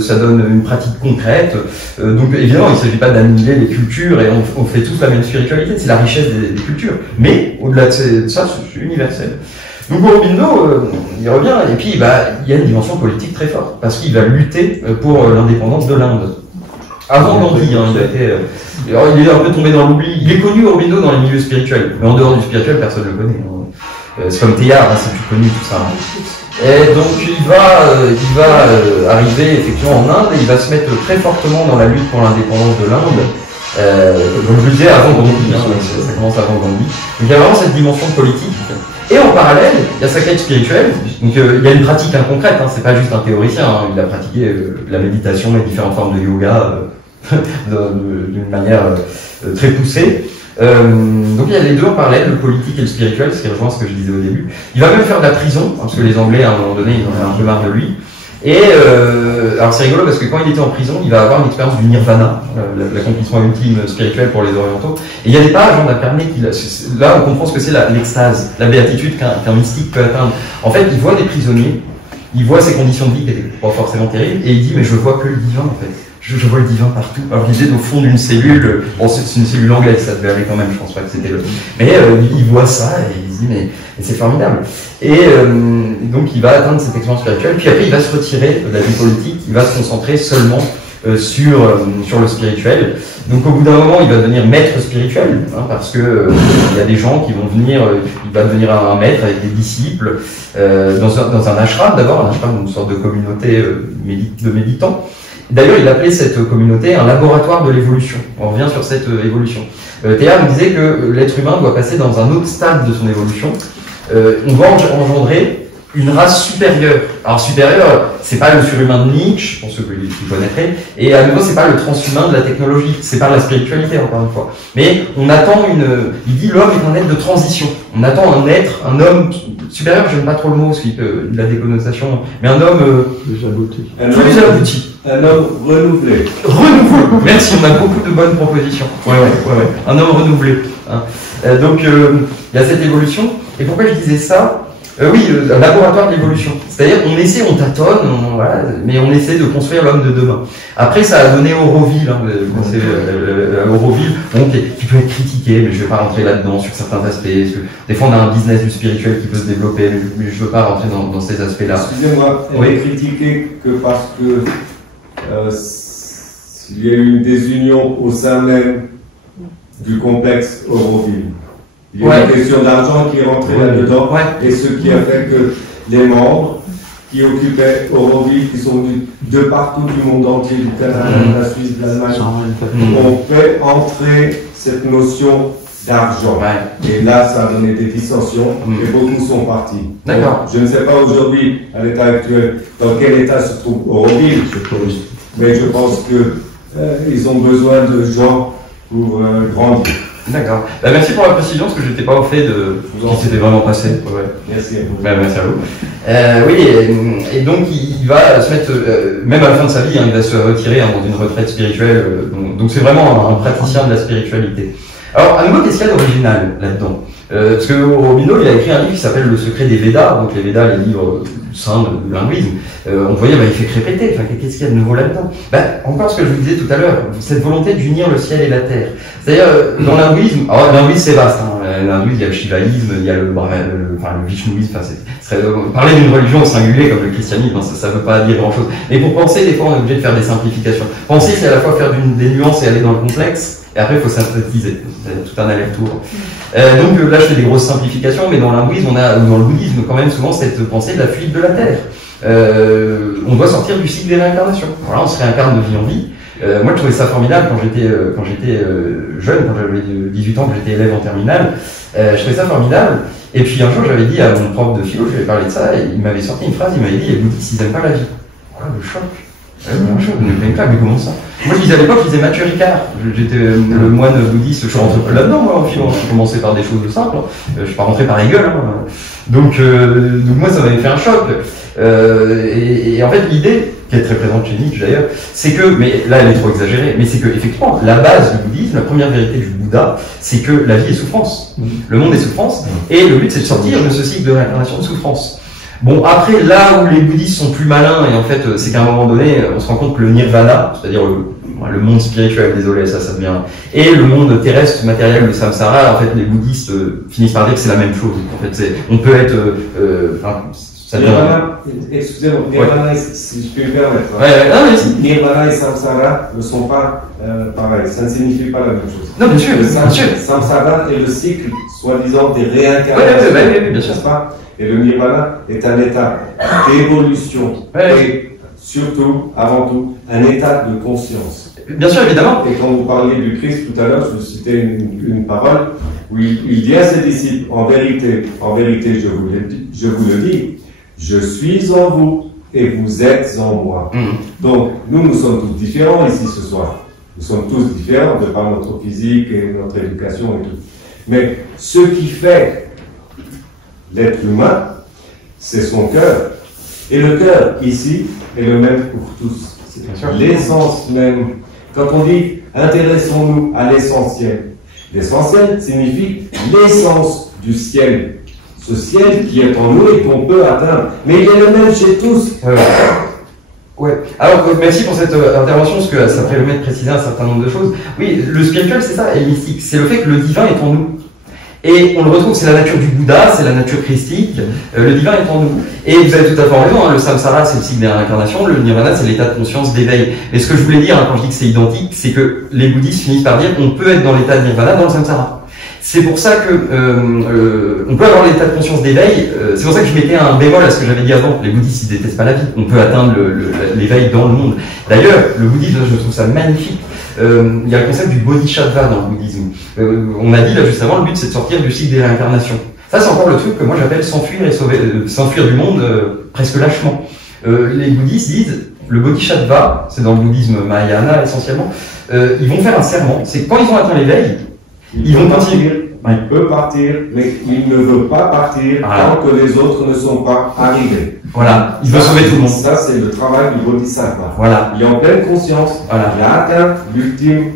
Ça donne une pratique concrète. Donc évidemment, il ne s'agit pas d'annihiler les cultures et on fait tous la même spiritualité. C'est la richesse des cultures. Mais au-delà de ça, c'est universel. Donc Aurobindo, il revient et puis il y a une dimension politique très forte parce qu'il va lutter pour l'indépendance de l'Inde. Avant Gandhi, il est un peu tombé dans l'oubli. Il est connu Aurobindo dans les milieux spirituels, mais en dehors du spirituel, personne ne le connaît. C'est comme Teilhard, c'est plus connu tout ça. Et donc il va arriver effectivement en Inde et il va se mettre très fortement dans la lutte pour l'indépendance de l'Inde. Donc je le disais avant Gandhi, ça commence avant Gandhi. Donc il y a vraiment cette dimension politique. Et en parallèle, il y a sa quête spirituelle. Donc il y a une pratique concrète, c'est pas juste un théoricien. Il a pratiqué la méditation et différentes formes de yoga d'une manière très poussée. Donc il y a les deux en parallèle, le politique et le spirituel, ce qui rejoint ce que je disais au début. Il va même faire de la prison, parce que les Anglais, à un moment donné, ils en avaient un peu marre de lui. Et alors c'est rigolo parce que quand il était en prison, il va avoir une expérience du nirvana, l'accomplissement ultime spirituel pour les orientaux. Et il y a des pages, on a permis là on comprend ce que c'est l'extase, la béatitude qu'un mystique peut atteindre. En fait, il voit des prisonniers, il voit ses conditions de vie qui n'étaient pas forcément terribles, et il dit mais je vois que le divin en fait. Je vois le divin partout. Alors qu'il était au fond d'une cellule, bon c'est une cellule anglaise, ça devait aller quand même, je pense pas que c'était le... Mais il voit ça et il se dit mais c'est formidable. Et donc il va atteindre cette expérience spirituelle, puis après il va se retirer de la vie politique, il va se concentrer seulement sur le spirituel. Donc au bout d'un moment il va devenir maître spirituel, hein, parce que il y a des gens qui vont venir, il va devenir un maître avec des disciples, dans un ashram d'abord, un ashram, une sorte de communauté de méditants. D'ailleurs, il appelait cette communauté un laboratoire de l'évolution. On revient sur cette évolution. Théard nous disait que l'être humain doit passer dans un autre stade de son évolution. On va engendrer une race supérieure. Alors supérieure, c'est pas le surhumain de Nietzsche, pour ceux qui connaîtraient, et à nouveau, c'est pas le transhumain de la technologie, c'est pas la spiritualité, encore une fois. Mais on attend il dit l'homme est un être de transition. On attend un homme supérieur, j'aime pas trop le mot, parce qu'il de la déconnotation, mais un homme Plus abouti. plus abouti. Un homme renouvelé. Renouvelé. Merci, on a beaucoup de bonnes propositions. Ouais. Un homme renouvelé. Hein. Donc, il y a cette évolution. Et pourquoi je disais ça? Oui, un laboratoire de l'évolution. C'est-à-dire qu'on essaie, on tâtonne, voilà, mais on essaie de construire l'homme de demain. Après, ça a donné Auroville, hein, Auroville, bon, qui peut être critiqué, mais je ne vais pas rentrer là-dedans sur certains aspects. Parce que des fois, on a un business du spirituel qui peut se développer, mais je ne veux pas rentrer dans ces aspects-là. Excusez-moi, elle est critiquée que parce que il y a eu une désunion au sein même du complexe Auroville. Il y a une question d'argent qui est rentrée là-dedans, et ce qui a fait que les membres qui occupaient Auroville, qui sont venus de partout du monde entier, du Canada, de la Suisse, de l'Allemagne, ont fait entrer cette notion d'argent. Et là, ça a donné des dissensions, et beaucoup sont partis. D'accord. Je ne sais pas aujourd'hui, à l'état actuel, dans quel état se trouve Auroville, mais je pense qu'ils ont besoin de gens pour grandir. D'accord. Merci pour la précision, parce que je n'étais pas au fait de ce qui s'était vraiment passé. Merci à vous. Merci à vous. Oui, et donc il va se mettre, même à la fin de sa vie, hein, il va se retirer dans une retraite spirituelle. Donc c'est vraiment un praticien de la spiritualité. Alors, à nouveau, qu'est-ce qu'il y a d'original là-dedans? Parce que Aurobindo, il a écrit un livre qui s'appelle Le secret des Védas, donc les Védas, les livres saints de l'hindouisme. On voyait, il fait que répéter, enfin, qu'est-ce qu'il y a de nouveau là-dedans? Encore ce que je vous disais tout à l'heure, cette volonté d'unir le ciel et la terre. C'est-à-dire, dans l'hindouisme, alors l'hindouisme c'est vaste, hein. L'hindouisme, il y a le shivaïsme, il y a le vishnouisme, parler d'une religion au singulier comme le christianisme, ça ne veut pas dire grand-chose. Mais pour penser, des fois, on est obligé de faire des simplifications. Penser, c'est à la fois faire des nuances et aller dans le complexe, et après, il faut synthétiser. C'est tout un aller-retour. Donc là, je fais des grosses simplifications, mais dans l'hindouisme, dans le bouddhisme, quand même souvent cette pensée de la fuite de la terre. On doit sortir du cycle des réincarnations. Voilà, on se réincarne de vie en vie. Moi, je trouvais ça formidable quand j'étais jeune, quand j'avais 18 ans, que j'étais élève en terminale. Je trouvais ça formidable. Et puis un jour, j'avais dit à mon prof de philo, je lui avais parlé de ça, et il m'avait sorti une phrase, il m'avait dit, les bouddhistes, ils n'aiment pas la vie. Voilà, le choc. Mais comment ça? Moi je disais à l'époque, je disais Mathieu Ricard, j'étais le moine bouddhiste, je suis rentré là-dedans moi, au fil, je commençais par des choses simples, je suis pas rentré par les gueules, hein. Donc moi ça m'avait fait un choc, et en fait l'idée, qui est très présente chez Nietzsche d'ailleurs, c'est que, mais là elle est trop exagérée, mais c'est que effectivement la base du bouddhisme, la première vérité du Bouddha, c'est que la vie est souffrance, le monde est souffrance, et le but c'est de sortir de ce cycle de réincarnation de souffrance. Bon, après, là où les bouddhistes sont plus malins, et en fait, c'est qu'à un moment donné, on se rend compte que le nirvana, c'est-à-dire le monde spirituel, désolé, ça devient, et le monde terrestre, matériel, le samsara, en fait, les bouddhistes finissent par dire que c'est la même chose. En fait, on peut être, ça devient... Nirvana, excusez-moi, Nirvana, si je peux me permettre. Nirvana et samsara ne sont pas pareils, ça ne signifie pas la même chose. Non, bien sûr, bien sûr. Samsara est le cycle, soi-disant, des réincarnations. Oui, bien sûr. Et le nirvana est un état d'évolution et surtout, avant tout, un état de conscience. Bien sûr, évidemment. Et quand vous parliez du Christ tout à l'heure, je vous citais une parole où il dit à ses disciples, en vérité, je vous le dis, je suis en vous et vous êtes en moi. Donc, nous sommes tous différents ici ce soir. Nous sommes tous différents de par notre physique et notre éducation et tout. Mais ce qui fait l'être humain, c'est son cœur. Et le cœur, ici, est le même pour tous. C'est l'essence même. Quand on dit « intéressons-nous à l'essentiel », l'essentiel signifie l'essence du ciel. Ce ciel qui est en nous et qu'on peut atteindre. Mais il est le même chez tous. Ouais. Alors, merci pour cette intervention, parce que ça permet de préciser un certain nombre de choses. Oui, le spirituel, c'est ça, et le mystique. C'est le fait que le divin est en nous. Et on le retrouve, c'est la nature du Bouddha, c'est la nature christique, le divin est en nous. Et vous avez tout à fait raison, hein, le samsara, c'est le cycle des réincarnations, le nirvana, c'est l'état de conscience d'éveil. Mais ce que je voulais dire, hein, quand je dis que c'est identique, c'est que les bouddhistes finissent par dire qu'on peut être dans l'état de nirvana dans le samsara. C'est pour ça que on peut avoir l'état de conscience d'éveil. C'est pour ça que je mettais un bémol à ce que j'avais dit avant. Les bouddhistes, ils détestent pas la vie. On peut atteindre l'éveil dans le monde. D'ailleurs, le bouddhisme, je trouve ça magnifique. Il y a le concept du bodhisattva dans le bouddhisme. On a dit là juste avant, le but c'est de sortir du cycle des réincarnations. Ça c'est encore le truc que moi j'appelle s'enfuir et sauver, s'enfuir du monde presque lâchement. Les bouddhistes disent, le bodhisattva, c'est dans le bouddhisme mahayana essentiellement, ils vont faire un serment, c'est quand ils ont atteint l'éveil, ils vont continuer. Il peut partir, mais il ne veut pas partir tant que les autres ne sont pas arrivés. Voilà, il veut sauver tout le monde. Ça, c'est le travail du bodhisattva. Voilà. Il est en pleine conscience, voilà. Il a atteint l'ultime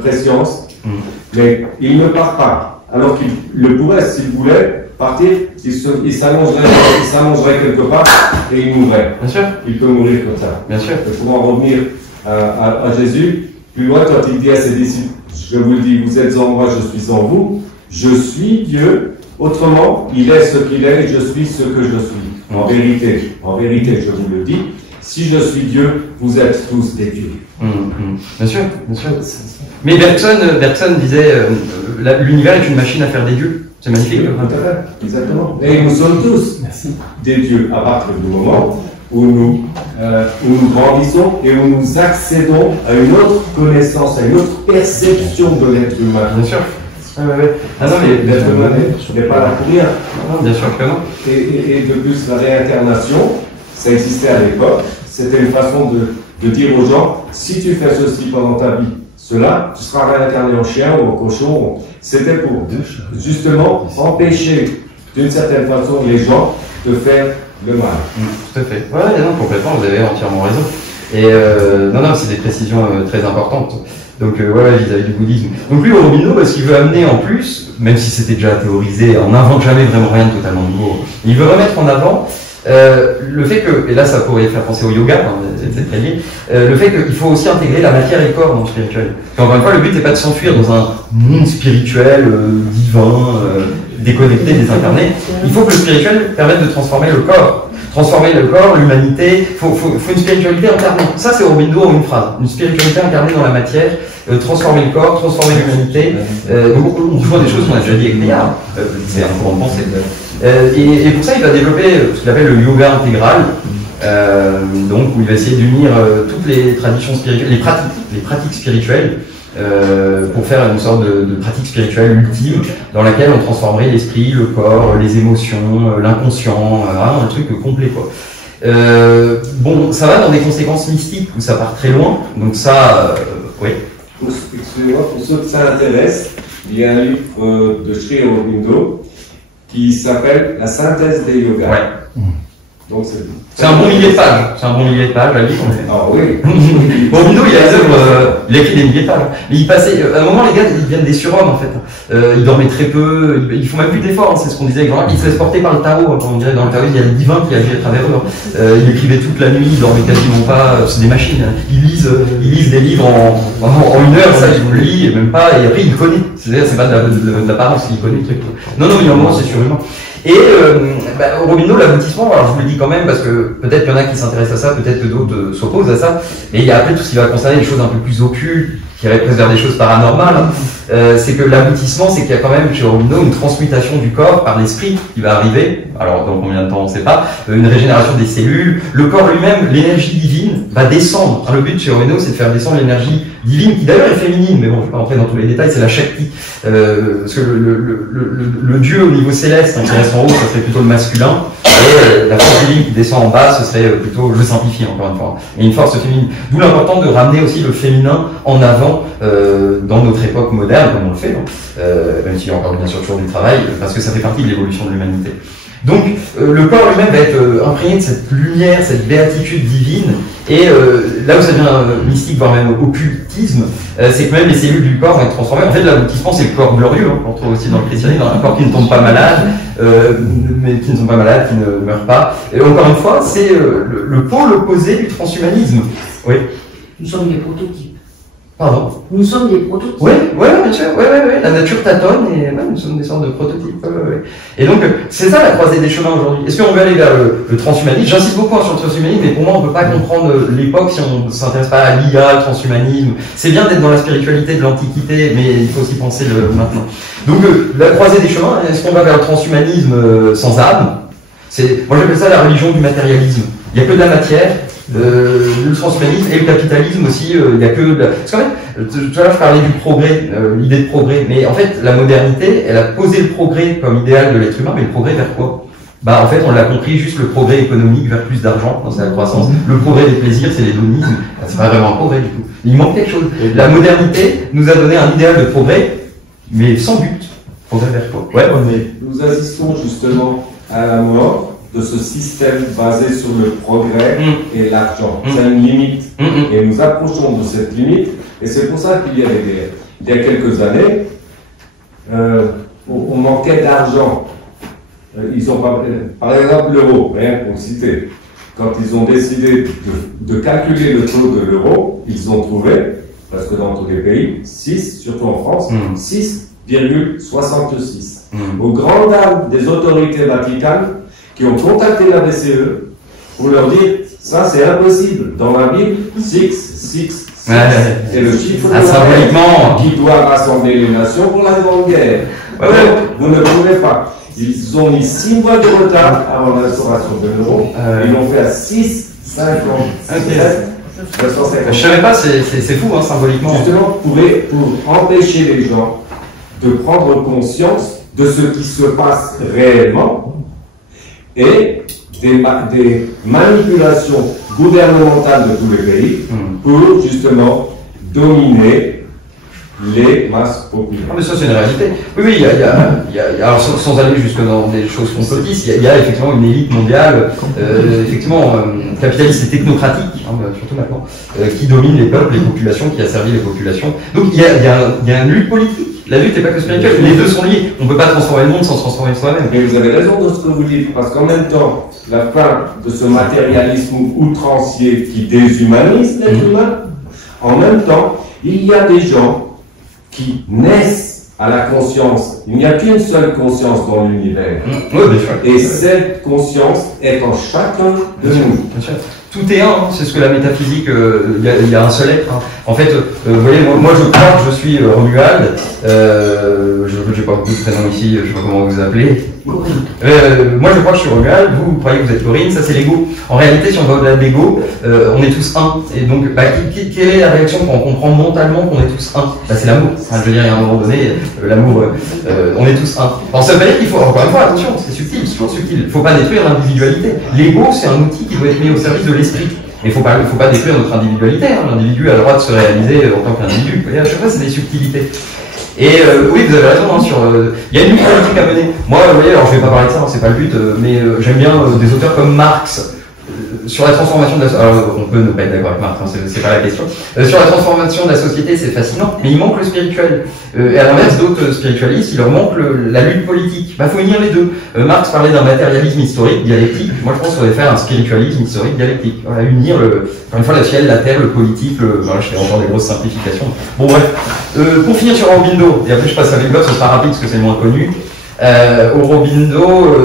préscience, mais il ne part pas. Alors qu'il le pourrait, s'il voulait partir, il s'allongerait quelque part et il mourrait. Bien sûr. Il peut mourir comme ça. Bien sûr. Et pour en revenir à Jésus, plus loin, quand il dit à ses disciples, je vous le dis, vous êtes en moi, je suis en vous, je suis Dieu, autrement, il est ce qu'il est et je suis ce que je suis. En vérité, je vous le dis, si je suis Dieu, vous êtes tous des dieux. Bien sûr, bien sûr. Mais Bergson disait, l'univers est une machine à faire des dieux. C'est magnifique. Exactement. Et nous sommes tous des dieux à partir du moment où nous grandissons et où nous accédons à une autre connaissance, à une autre perception de l'être humain. Bien sûr. Ah non, mais l'être humain n'est pas là pour rien. Non, bien sûr que non. Et de plus, la réincarnation, ça existait à l'époque. C'était une façon de dire aux gens, si tu fais ceci pendant ta vie, cela, tu seras réincarné en chien ou en cochon. C'était pour justement empêcher d'une certaine façon les gens de faire le mal. Tout à fait. Ouais, non, complètement, vous avez entièrement raison. Et non, c'est des précisions très importantes. Donc voilà, vis-à-vis du bouddhisme. Donc lui, Aurobindo, ce qu'il veut amener en plus, même si c'était déjà théorisé, on n'invente jamais vraiment rien de totalement nouveau, il veut remettre en avant le fait que, et là ça pourrait faire penser au yoga, hein, c'est très lié, le fait qu'il faut aussi intégrer la matière et le corps dans le spirituel. Encore une fois, le but n'est pas de s'enfuir dans un monde spirituel, divin, déconnecté, désincarné. Il faut que le spirituel permette de transformer le corps. Transformer le corps, l'humanité, faut une spiritualité incarnée. Ça, c'est Aurobindo en une phrase. Une spiritualité incarnée dans la matière, transformer le corps, transformer l'humanité. Donc, on rejoint des choses qu'on a déjà dit avec Teilhard. C'est un courant de pensée. Et pour ça, il va développer ce qu'il appelle le yoga intégral. Donc, où il va essayer d'unir toutes les traditions spirituelles, les pratiques spirituelles, pour faire une sorte de pratique spirituelle ultime dans laquelle on transformerait l'esprit, le corps, les émotions, l'inconscient, un truc complet quoi. Bon, ça va dans des conséquences mystiques où ça part très loin, donc ça, oui. Excusez-moi, pour ceux que ça intéresse, il y a un livre de Sri Aurobindo qui s'appelle La synthèse des yogas. Ouais. Donc c'est un bon millier de pages. C'est un bon millier de pages à lire. Ah oui. Aurobindo, il a des œuvres, il a écrit des milliers de pages. Mais il passait, à un moment, les gars, ils deviennent des surhommes en fait. Ils dormaient très peu, ils font même plus d'efforts, hein, c'est ce qu'on disait avec Jean-Marc. Ils se laissent porter par le Tao, hein, on dirait dans le Tao, il y a le divin qui agit à travers eux. Ils écrivaient toute la nuit, ils dormaient quasiment pas, c'est des machines. Hein. Ils lisent des livres en une heure, ça ils le lisent, et même pas, et après ils le connaissent. C'est-à-dire, c'est pas de l'apparence qu'ils connaissent le truc. Non, il y a un moment, c'est surhumain. Et Aurobindo, l'aboutissement, alors je vous le dis quand même parce que peut-être qu'il y en a qui s'intéressent à ça, peut-être que d'autres s'opposent à ça, mais il y a après tout ce qui va concerner des choses un peu plus occultes, qui irait presque vers des choses paranormales. c'est que l'aboutissement, c'est qu'il y a quand même chez Aurobindo une transmutation du corps par l'esprit qui va arriver, alors dans combien de temps on ne sait pas, une régénération des cellules, le corps lui-même, l'énergie divine va descendre. Le but chez Aurobindo, c'est de faire descendre l'énergie divine, qui d'ailleurs est féminine, mais bon, je ne vais pas rentrer dans tous les détails, c'est la Shakti. Parce que le dieu au niveau céleste, qui reste en haut, ça serait plutôt le masculin, et la force divine qui descend en bas, ce serait plutôt, je simplifie encore une fois, et une force féminine. D'où l'important de ramener aussi le féminin en avant dans notre époque moderne, comme on le fait, même s'il y a encore bien sûr toujours du travail, parce que ça fait partie de l'évolution de l'humanité. Donc, le corps lui-même va être imprégné de cette lumière, cette béatitude divine, et là où ça devient mystique, voire même occultisme, c'est que même les cellules du corps vont être transformées. En fait, l'aboutissement, c'est le corps glorieux, qu'on trouve aussi dans le christianisme, un corps qui ne tombe pas malade, mais qui ne sont pas malades, qui ne meurent pas. Et encore une fois, c'est le pôle opposé du transhumanisme. Oui. Nous sommes des prototypes. Pardon. Nous sommes des prototypes. Oui, bien sûr, la nature tâtonne et nous sommes des sortes de prototypes. Et donc, c'est ça la croisée des chemins aujourd'hui. Est-ce qu'on veut aller vers le transhumanisme? J'insiste beaucoup sur le transhumanisme, mais pour moi, on ne peut pas comprendre l'époque si on ne s'intéresse pas à l'IA, le transhumanisme. C'est bien d'être dans la spiritualité de l'Antiquité, mais il faut aussi penser le maintenant. Donc, la croisée des chemins, est-ce qu'on va vers le transhumanisme sans âme? Moi, j'appelle ça la religion du matérialisme. Il n'y a que de la matière. Le transhumanisme et le capitalisme aussi, il n'y a que de la... Parce qu'en fait, tout à l'heure je parlais du progrès, l'idée de progrès, mais en fait la modernité, elle a posé le progrès comme idéal de l'être humain, mais le progrès vers quoi? En fait, on l'a compris, juste le progrès économique vers plus d'argent dans sa croissance. Le progrès des plaisirs, c'est l'hédonisme. C'est pas vraiment un progrès du coup. Il manque quelque chose. La modernité nous a donné un idéal de progrès, mais sans but. Progrès vers quoi? Nous assistons justement à la mort de ce système basé sur le progrès et l'argent. C'est une limite. Et nous approchons de cette limite. Et c'est pour ça qu'il y a il y a quelques années, on manquait d'argent. Ils ont par exemple l'euro, rien pour citer. Quand ils ont décidé de calculer le taux de l'euro, ils ont trouvé, parce que dans tous les pays, 6, surtout en France, 6,66. Aux grandes dames des autorités vaticanes, qui ont contacté la BCE pour leur dire ça c'est impossible. Dans la Bible, 6 c'est le chiffre symboliquement qui doit rassembler les nations pour la Grande Guerre. Vous ne pouvez pas. Ils ont mis 6 mois de retard avant l'instauration de l'euro. Ils l'ont fait à 6,50. Je savais pas, c'est fou symboliquement. Justement pour empêcher les gens de prendre conscience de ce qui se passe réellement et des manipulations gouvernementales de tous les pays pour justement dominer les masses populaires. Mais ça c'est une réalité. Oui, il y a alors sans aller jusque dans des choses complotistes, il y a effectivement une élite mondiale, effectivement capitaliste et technocratique, surtout maintenant, qui domine les peuples, les populations, qui a servi les populations. Donc il y a une lutte politique. La lutte n'est pas que spirituelle, les deux sont liés. On ne peut pas transformer le monde sans transformer soi-même. Et vous avez raison de ce que vous dites, parce qu'en même temps, la fin de ce matérialisme outrancier qui déshumanise l'être humain, en même temps, il y a des gens qui naissent à la conscience. Il n'y a qu'une seule conscience dans l'univers. Et cette conscience est en chacun de nous. Tout est un, c'est ce que la métaphysique, il y a un seul être. En fait, vous voyez, moi je crois que je suis Romuald, je n'ai pas beaucoup de prénoms ici, je ne sais pas comment vous appelez. Moi je crois que je suis Romuald, vous croyez que vous êtes Laurine, ça c'est l'ego. En réalité, si on va au-delà de l'ego, on est tous un. Et donc, quelle est la réaction quand on comprend mentalement qu'on est tous un? C'est l'amour. Je veux dire, il y a un moment donné, l'amour, on est tous un. Alors ça veut pas dire qu'il faut, encore une fois, attention, c'est subtil, c'est toujours subtil. Il ne faut pas détruire l'individualité. L'ego, c'est un outil qui doit être mis au service de l'esprit. Mais il faut pas détruire notre individualité. L'individu a le droit de se réaliser en tant qu'individu. Vous voyez, à chaque fois, c'est des subtilités. Et oui, vous avez raison, il y a une lutte politique à mener. Moi, vous voyez, alors je vais pas parler de ça, c'est pas le but, mais j'aime bien des auteurs comme Marx, sur la transformation de la société. Alors, on peut ne pas être d'accord avec Marx, c'est pas la question. Sur la transformation de la société, c'est fascinant, mais il manque le spirituel. Et à l'inverse d'autres spiritualistes, il leur manque la lutte politique. Faut unir les deux. Marx parlait d'un matérialisme historique, dialectique. Moi, je pense qu'on devrait faire un spiritualisme historique, dialectique. Voilà, unir, encore une fois, le ciel, la terre, le politique, voilà, je fais encore des grosses simplifications. Bon, bref. Pour finir sur Aurobindo, et après je passe à Weber, ce sera rapide parce que c'est moins connu. Aurobindo,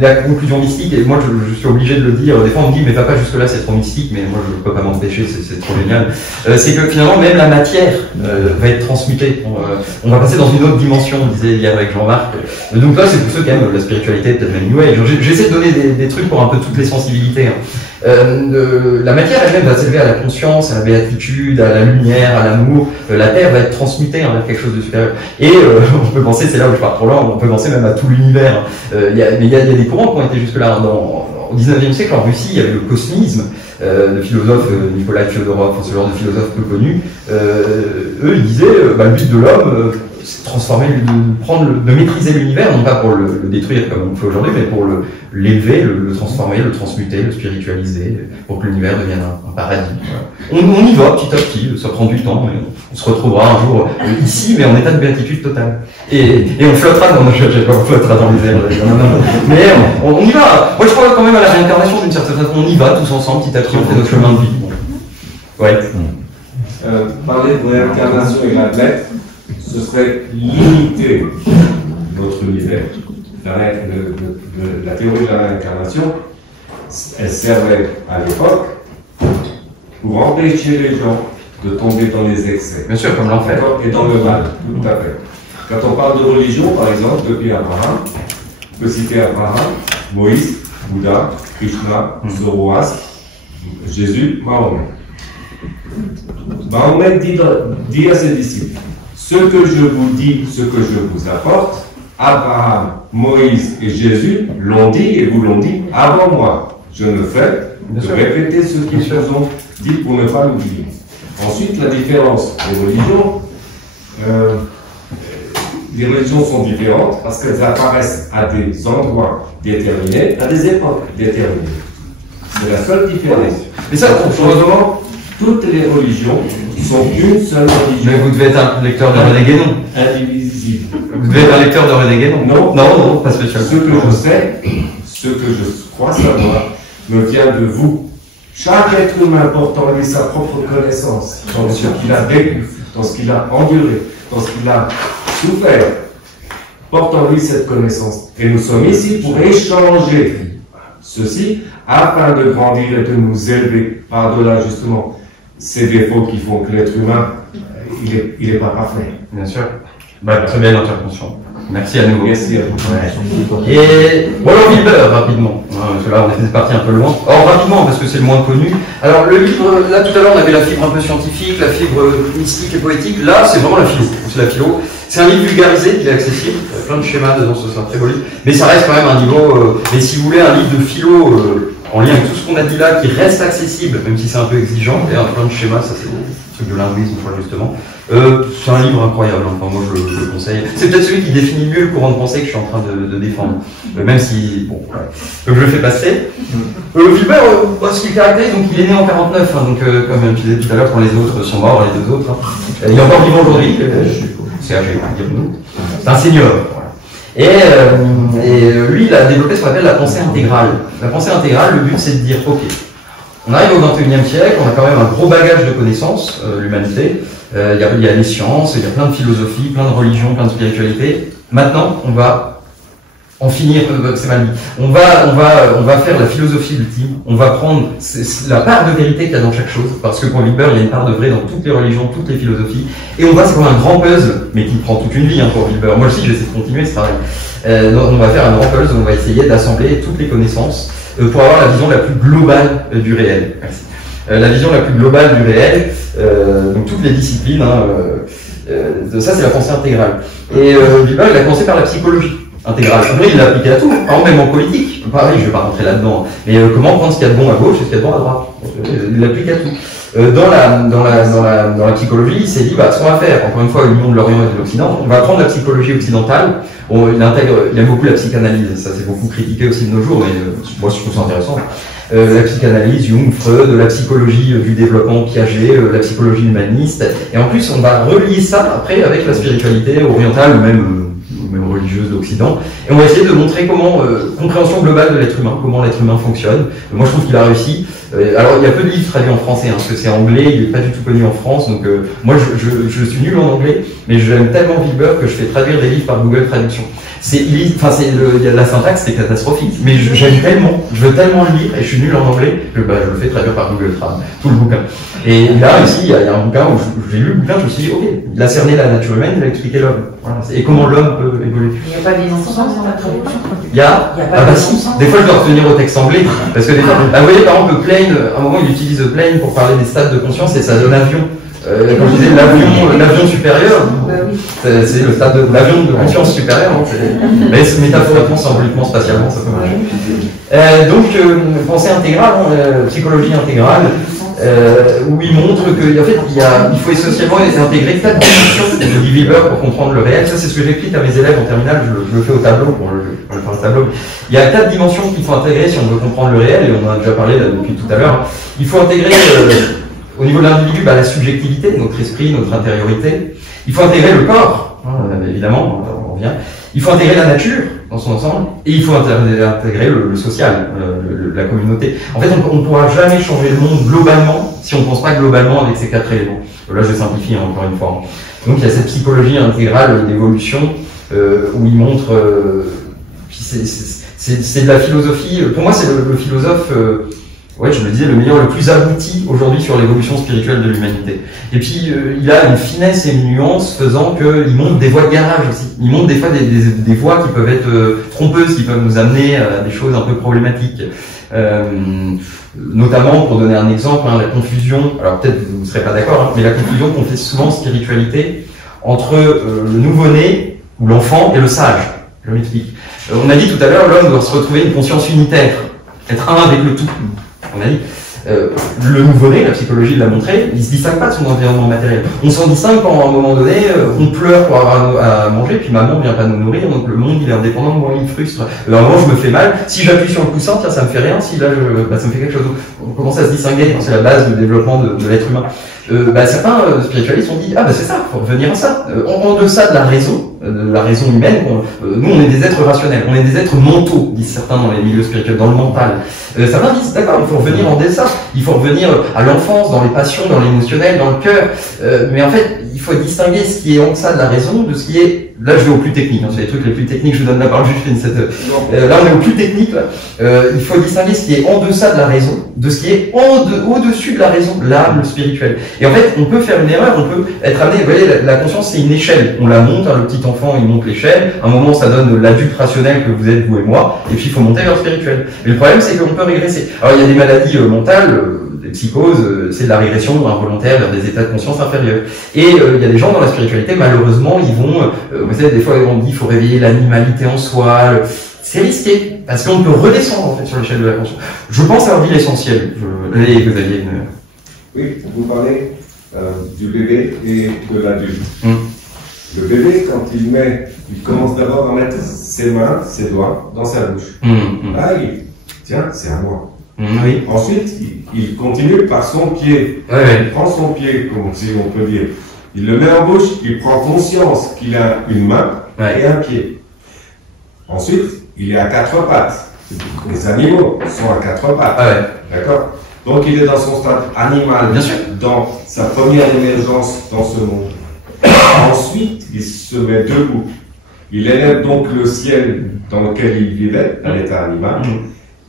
la conclusion mystique, et moi je suis obligé de le dire, des fois on me dit mais va pas jusque là, c'est trop mystique, mais moi je peux pas m'empêcher, c'est trop génial, c'est que finalement même la matière va être transmutée, on va passer dans une autre dimension, on disait hier avec Jean-Marc, donc là c'est pour ceux qui aiment la spiritualité, peut-être même New Age, j'essaie de donner des trucs pour un peu toutes les sensibilités, la matière elle-même va s'élever à la conscience, à la béatitude, à la lumière, à l'amour, la terre va être transmutée vers quelque chose de supérieur, et on peut penser, c'est là où je pars trop loin, on peut penser même à tout l'univers, mais il y a des courants qui ont été jusque-là, au 19e siècle en Russie, il y avait le cosmisme, de philosophes, Nikolai Fyodorov, ce genre de philosophes peu connus, eux ils disaient, le but de l'homme, c'est de transformer, de maîtriser l'univers, non pas pour le détruire comme on fait aujourd'hui, mais pour l'élever, le transformer, le transmuter, le spiritualiser, pour que l'univers devienne un paradis. Voilà. On y va petit à petit, ça prend du temps, mais on se retrouvera un jour ici, mais en état de béatitude totale. Et on flottera dans, on flottera dans les airs, mais on y va. Moi je crois quand même à la réincarnation d'une certaine façon, on y va tous ensemble, petit à petit, on fait notre chemin de vie. Ouais. Parler de réincarnation et la lettre, ce serait limiter notre univers. La théorie de la réincarnation, elle servait à l'époque pour empêcher les gens de tomber dans les excès. Bien sûr, comme l'enfer. Et dans le mal, tout à fait. Quand on parle de religion, par exemple, depuis Abraham, on peut citer Abraham, Moïse, Bouddha, Krishna, Zoroastre, Jésus, Mahomet. Mahomet dit à ses disciples, ce que je vous dis, ce que je vous apporte, Abraham, Moïse et Jésus l'ont dit et vous l'ont dit avant moi. Je ne fais que répéter ce qu'ils vous ont dit pour ne pas l'oublier. Ensuite, la différence des religions. Les religions sont différentes parce qu'elles apparaissent à des endroits déterminés, à des époques déterminées. C'est la seule différence. Mais ça, heureusement, toutes les religions sont une seule religion. Mais vous devez être un lecteur de René Guénon. Indivisible. Vous devez être un lecteur de René Guénon. Non, pas spécialement. Ce que je sais, ce que je crois savoir, me vient de vous. Chaque être humain porte en lui sa propre connaissance, dans ce qu'il a vécu, dans ce qu'il a enduré, dans ce qu'il a souffert, porte en lui cette connaissance. Et nous sommes ici pour échanger ceci afin de grandir et de nous élever par-delà justement ces défauts qui font que l'être humain, il est pas parfait. Bien sûr. Très bien l'intervention. Merci à nouveau. Merci à vous. Ouais. Et bon, alors Wilber, rapidement. Parce que là, on était parti un peu loin. Or, rapidement, parce que c'est le moins connu. Alors, le livre, là, tout à l'heure, on avait la fibre un peu scientifique, la fibre mystique et poétique. Là, c'est vraiment la philo. C'est la philo. C'est un livre vulgarisé, il est accessible. Il y a plein de schémas dedans, c'est un très beau livre. Mais ça reste quand même un niveau. Mais si vous voulez, un livre de philo en lien avec tout ce qu'on a dit là, qui reste accessible, même si c'est un peu exigeant. Et plein de schémas, ça c'est truc de linguisme, justement. C'est un livre incroyable, enfin, moi je le conseille. C'est peut-être celui qui définit mieux le courant de pensée que je suis en train de défendre. Même si, bon, ouais. Donc je le fais passer. Wilber, ce qu'il caractérise, donc il est né en 49, hein, donc comme je disais tout à l'heure, quand les autres sont morts, les deux autres, hein. Il est encore vivant aujourd'hui, c'est âgé, dirons-nous. C'est un seigneur. Voilà. Et lui, il a développé ce qu'on appelle la pensée intégrale. La pensée intégrale, le but c'est de dire, ok, on arrive au XXIe siècle, on a quand même un gros bagage de connaissances, l'humanité. Il y a les sciences, il y a plein de philosophies, plein de religions, plein de spiritualités. Maintenant, on va en finir, c'est mal dit. On va faire la philosophie ultime. On va prendre la part de vérité qu'il y a dans chaque chose, parce que pour Wilber, il y a une part de vrai dans toutes les religions, toutes les philosophies. Et c'est comme un grand puzzle, mais qui prend toute une vie, hein, pour Wilber. Moi aussi, je vais essayer de continuer ce travail. On va faire un grand puzzle, on va essayer d'assembler toutes les connaissances pour avoir la vision la plus globale du réel. Merci. La vision la plus globale du réel, donc toutes les disciplines, hein, ça c'est la pensée intégrale. Et Wilber, il a commencé par la psychologie intégrale. Après, il l'a appliqué à tout, même en politique. Pareil, je ne vais pas rentrer là-dedans. Mais comment prendre ce qu'il y a de bon à gauche et ce qu'il y a de bon à droite. Il l'applique à tout. Dans la psychologie, il s'est dit, ce qu'on va faire, encore une fois, l'union de l'Orient et de l'Occident, on va prendre la psychologie occidentale. Il aime beaucoup la psychanalyse, ça c'est beaucoup critiqué aussi de nos jours, mais moi je trouve ça intéressant. La psychanalyse, Jung, Freud, la psychologie du développement Piaget, la psychologie humaniste, et en plus on va relier ça après avec la spiritualité orientale ou même religieuses d'Occident. Et on va essayer de montrer comment, compréhension globale de l'être humain, comment l'être humain fonctionne. Moi, je trouve qu'il a réussi. Alors, il y a peu de livres traduits en français, parce que c'est anglais, il n'est pas du tout connu en France. Donc, moi, je suis nul en anglais, mais j'aime tellement Wilber que je fais traduire des livres par Google Traduction. La syntaxe, c'est catastrophique, mais j'aime tellement, je veux tellement le lire, et je suis nul en anglais, que je le fais traduire par Google Trad, tout le bouquin. Et là, ici, il y a un bouquin où j'ai lu le bouquin, je me suis dit, ok, il a cerné la nature humaine, il a expliqué l'homme. Voilà, et comment l'homme peut évoluer. Il n'y a pas d'innocence dans la traduction. Il y a si. Des fois, je dois retenir au texte anglais, parce que des fois, vous voyez, par exemple, plane, à un moment, il utilise plane pour parler des stades de conscience, et ça donne avion. Quand je disais l'avion supérieur, c'est le stade de l'avion de conscience supérieure, mais métaphoriquement, symboliquement, spatialement, ça peut marcher. Donc, pensée intégrale, psychologie intégrale, où il montre qu'en fait, il faut essentiellement intégrer 4 dimensions de Guy Wilber pour comprendre le réel. Ça, c'est ce que j'explique à mes élèves en terminale, je le fais au tableau, je le fais au tableau. Il y a 4 dimensions qu'il faut intégrer si on veut comprendre le réel, et on en a déjà parlé là, depuis tout à l'heure. Il faut intégrer au niveau de l'individu, la subjectivité, notre esprit, notre intériorité. Il faut intégrer le corps, évidemment, on revient. Il faut intégrer la nature dans son ensemble, et il faut intégrer le social, la communauté. En fait, on ne pourra jamais changer le monde globalement si on ne pense pas globalement avec ces 4 éléments. Là, je simplifie encore une fois. Donc, il y a cette psychologie intégrale d'évolution où il montre... c'est de la philosophie... Pour moi, c'est le philosophe... ouais, je le disais, le meilleur, le plus abouti aujourd'hui sur l'évolution spirituelle de l'humanité. Et puis, il a une finesse et une nuance faisant qu'il montre des voies de garage aussi. Il montre des fois des voies qui peuvent être trompeuses, qui peuvent nous amener à des choses un peu problématiques. Notamment, pour donner un exemple, la confusion, alors peut-être vous ne serez pas d'accord, mais la confusion qu'on fait souvent en spiritualité entre le nouveau-né, ou l'enfant, et le sage. Je m'explique. On a dit tout à l'heure, l'homme doit se retrouver une conscience unitaire, être un avec le tout. On a dit, le nouveau-né, la psychologie l'a montré, il ne se distingue pas de son environnement matériel. On s'en distingue quand, à un moment donné, on pleure pour avoir à manger, puis maman ne vient pas nous nourrir, donc le monde il est indépendant de moi, il frustre. À un moment, je me fais mal, si j'appuie sur le coussin, tiens, ça me fait rien, si là, ça me fait quelque chose. On commence à se distinguer, c'est la base du développement de l'être humain. Certains spiritualistes ont dit, c'est ça, faut revenir à ça. En deçà de la raison humaine, nous on est des êtres rationnels, on est des êtres mentaux, disent certains dans les milieux spirituels, dans le mental. Certains disent, d'accord, il faut revenir en deçà, il faut revenir à l'enfance, dans les passions, dans l'émotionnel, dans le cœur. Mais en fait, il faut distinguer ce qui est en deçà de la raison de ce qui est... Là, je vais au plus technique, c'est les trucs les plus techniques, je vous donne la parole, juste là, on est au plus technique, là. Il faut distinguer ce qui est en deçà de la raison, de ce qui est au-dessus de la raison, l'âme, le spirituel. Et en fait, on peut faire une erreur, on peut être amené, vous voyez, la conscience, c'est une échelle. On la monte, le petit enfant, il monte l'échelle. À un moment, ça donne l'adulte rationnel que vous êtes, vous et moi, et puis il faut monter vers le spirituel. Mais le problème, c'est qu'on peut régresser. Alors, il y a des maladies mentales, des psychoses, c'est de la régression involontaire vers des états de conscience inférieurs. Et il y a des gens dans la spiritualité, malheureusement, ils vont, vous savez, des fois, on dit, il faut réveiller l'animalité en soi. C'est risqué, parce qu'on peut redescendre, en fait, sur l'échelle de la conscience. Je pense avoir dit l'essentiel. Vous aviez une... Oui, vous parlez du bébé et de l'adulte. Le bébé, quand il commence d'abord à mettre ses mains, ses doigts dans sa bouche. Là, tiens, c'est à moi. Oui. Ensuite, il continue par son pied. Il prend son pied, comme si on peut dire. Il le met en bouche, il prend conscience qu'il a une main et un pied. Ensuite, il est à 4 pattes. Les animaux sont à 4 pattes. D'accord? Donc il est dans son stade animal, bien sûr, dans sa première émergence dans ce monde. Ensuite, il se met debout. Il élève donc le ciel dans lequel il vivait, à l'état animal.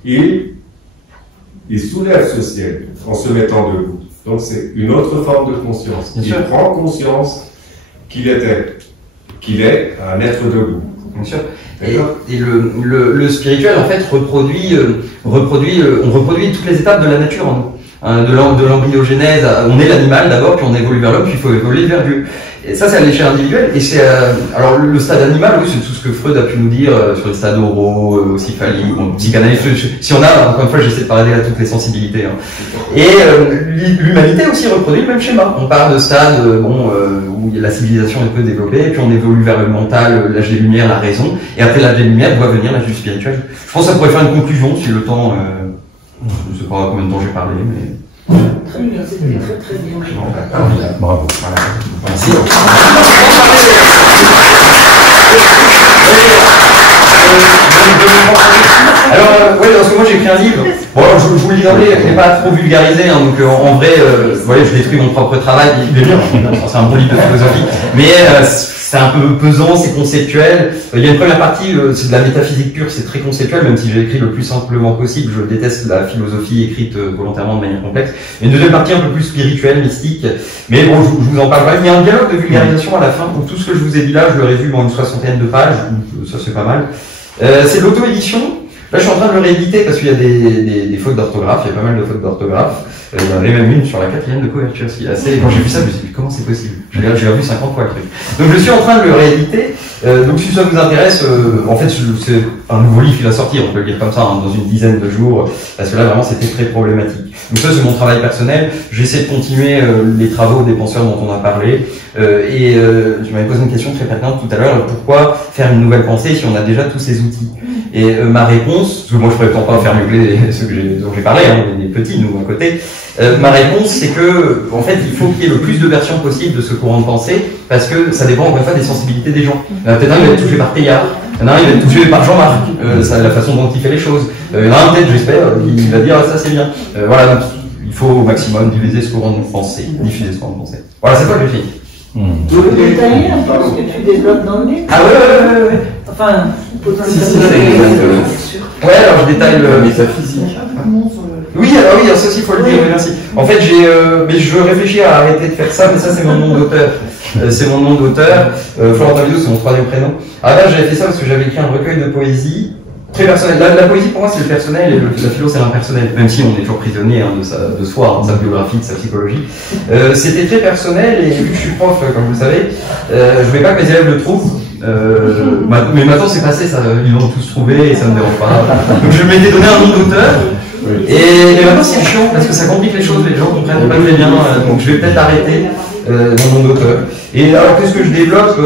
Il soulève ce ciel en se mettant debout. Donc c'est une autre forme de conscience. Il prend conscience qu'il est un être debout. Bien sûr. Et le spirituel, en fait, on reproduit toutes les étapes de la nature en nous. De l'embryogénèse, on est l'animal d'abord, puis on évolue vers l'homme, puis il faut évoluer vers Dieu. Et ça, c'est à l'échelle individuelle. Et c'est alors le stade animal, oui, c'est tout ce que Freud a pu nous dire sur les stades oraux, céphaliques, psychanalyse. Si on a, encore une fois, j'essaie de parler à toutes les sensibilités. Et l'humanité aussi reproduit le même schéma. On part de stades où la civilisation est peu développée, puis on évolue vers le mental, l'âge des Lumières, la raison, et après l'âge des Lumières doit venir l'âge du spirituel. Je pense que ça pourrait faire une conclusion si le temps. Je ne sais pas combien de temps j'ai parlé, mais. Très bien, c'était très très bien. Bravo. Voilà. Merci. Alors, ouais, parce que moi j'ai écrit un livre. Bon, alors, je vous le dis d'emblée, je l'ai pas trop vulgarisé, hein, donc en vrai, je détruis mon propre travail. Il est bien, c'est un bon livre de philosophie, mais c'est un peu pesant, c'est conceptuel. Il y a une première partie, c'est de la métaphysique pure, c'est très conceptuel, même si j'ai écrit le plus simplement possible. Je déteste la philosophie écrite volontairement de manière complexe. Et une deuxième partie un peu plus spirituelle, mystique. Mais bon, je vous en parle pas. Il y a un dialogue de vulgarisation à la fin. Donc tout ce que je vous ai dit là, je le résume en une 60aine de pages. Ça c'est pas mal. C'est de l'auto-édition. Là, je suis en train de le rééditer parce qu'il y a des fautes d'orthographe, il y a pas mal de fautes d'orthographe. Il y en avait même une sur la 4e de couverture. Quand j'ai vu ça, je me suis dit, comment c'est possible? J'ai revu 50 fois le truc. Donc, je suis en train de le rééditer. Donc, si ça vous intéresse, en fait, c'est un nouveau livre qui va sortir, on peut le lire comme ça, hein, dans une dizaine de jours, parce que là, vraiment, c'était très problématique. Donc, ça, c'est mon travail personnel. J'essaie de continuer les travaux des penseurs dont on a parlé. Je m'avais posé une question très pertinente tout à l'heure, pourquoi faire une nouvelle pensée si on a déjà tous ces outils? Et ma réponse, parce que moi je prétends pas faire mieux que ceux dont j'ai parlé, hein, les petits, nous, à côté, ma réponse c'est que, en fait, il faut qu'il y ait le plus de versions possibles de ce courant de pensée, parce que ça dépend encore une fois des sensibilités des gens. Peut-être un, il va être touché par Teilhard, il y en a un, il va être touché par Jean-Marc, la façon dont il fait les choses. Il y en a un, peut-être, j'espère, il va dire, ça c'est bien. Voilà, donc il faut au maximum diffuser ce courant de pensée. Voilà, c'est pas le fini. Tu peux détailler un peu ce que tu développes dans le livre? Ah ouais. Enfin, posons une question. Ouais, alors je détaille le métaphysique. Oui, alors ça aussi, il faut le dire, merci. En fait, mais je réfléchis à arrêter de faire ça, mais ça, c'est mon nom d'auteur. C'est mon nom d'auteur. Florentin Vidot, c'est mon 3e prénom. Ah là, j'avais fait ça parce que j'avais écrit un recueil de poésie. Très personnel. La poésie, pour moi, c'est le personnel, et la philo, c'est l'impersonnel. Même si on est toujours prisonnier de soi, de sa biographie, de sa psychologie. C'était très personnel, et vu que je suis prof, comme vous le savez, je voulais pas que mes élèves le trouvent. Mais maintenant, c'est passé, ça, ils l'ont tous trouvé, et ça me dérange pas. Donc, je m'étais donné un nom d'auteur. Et maintenant, c'est chiant, parce que ça complique les choses, les gens comprennent pas très bien. Donc, je vais peut-être arrêter mon nom d'auteur. Et alors, qu'est-ce que je développe?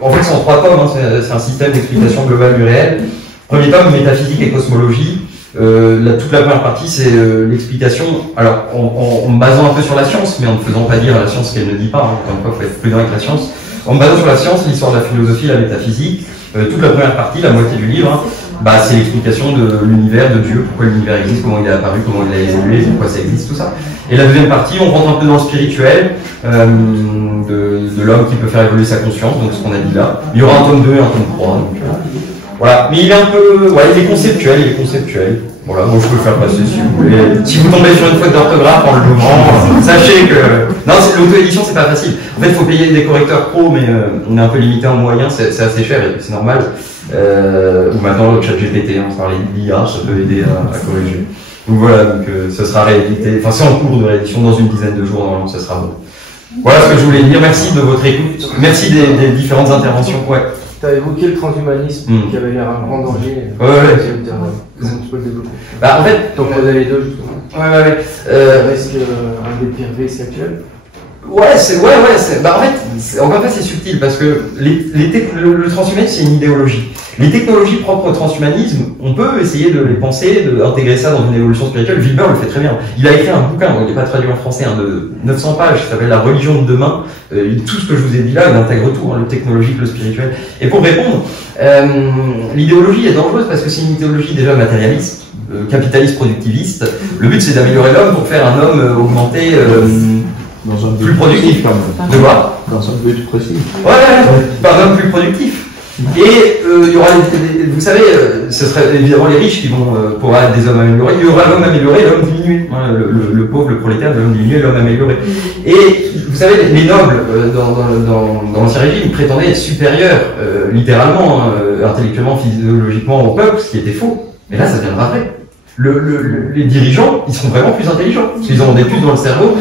En fait, c'est en 3 tomes, hein, c'est un système d'explication globale du réel. Premier tome, métaphysique et cosmologie. Toute la première partie, c'est l'explication, alors en me basant un peu sur la science, mais en ne faisant pas dire à la science ce qu'elle ne dit pas, hein, encore une fois, il faut être prudent avec la science. En me basant sur la science, l'histoire de la philosophie, la métaphysique, toute la première partie, la moitié du livre, hein, c'est l'explication de l'univers, de Dieu, pourquoi l'univers existe, comment il est apparu, comment il a évolué, pourquoi ça existe, tout ça. Et la deuxième partie, on rentre un peu dans le spirituel, de l'homme qui peut faire évoluer sa conscience, donc ce qu'on a dit là. Il y aura un tome 2 et un tome 3, donc voilà, mais il est un peu, il est conceptuel, Voilà, moi je peux le faire passer si vous voulez. Si vous tombez sur une faute d'orthographe en l'ouvrant, sachez que... Non, l'auto-édition c'est pas facile. En fait, il faut payer des correcteurs pro, mais on est un peu limité en moyens, c'est assez cher et c'est normal. Ou maintenant, le chat GPT, on parlait d'IA, ça peut aider à corriger. Donc voilà, ça sera réédité, enfin c'est en cours de réédition, dans une dizaine de jours, normalement ça sera bon. Voilà ce que je voulais dire, merci de votre écoute, merci des différentes interventions. Ouais. Tu as évoqué le transhumanisme qui avait l'air un grand danger. Comment tu peux le développer? En fait, donc on a les deux justement. Est-ce qu'un des pires vices actuels? En fait, encore une fois, c'est subtil parce que le transhumanisme, c'est une idéologie. Les technologies propres au transhumanisme, on peut essayer de les penser, d'intégrer ça dans une évolution spirituelle. Wilber le fait très bien. Il a écrit un bouquin, il n'est pas traduit en français, de 900 pages, qui s'appelle La religion de demain. Tout ce que je vous ai dit là, il intègre tout, le technologique, le spirituel. Et pour répondre, l'idéologie est dangereuse parce que c'est une idéologie déjà matérialiste, capitaliste, productiviste. Le but, c'est d'améliorer l'homme pour faire un homme augmenté, plus productif. De quoi? Dans un but précis. Par un homme plus productif. Et il y aura, vous savez, ce serait évidemment les riches qui vont pouvoir être des hommes améliorés. Il y aura l'homme amélioré et l'homme diminué. Le pauvre, le prolétaire, l'homme diminué et l'homme amélioré. Et vous savez, les nobles dans l'Ancien Régime prétendaient être supérieurs, littéralement, intellectuellement, physiologiquement au peuple, ce qui était faux. Mais là, ça deviendra vrai. Les dirigeants, ils seront vraiment plus intelligents. Parce qu'ils auront des puces dans le cerveau.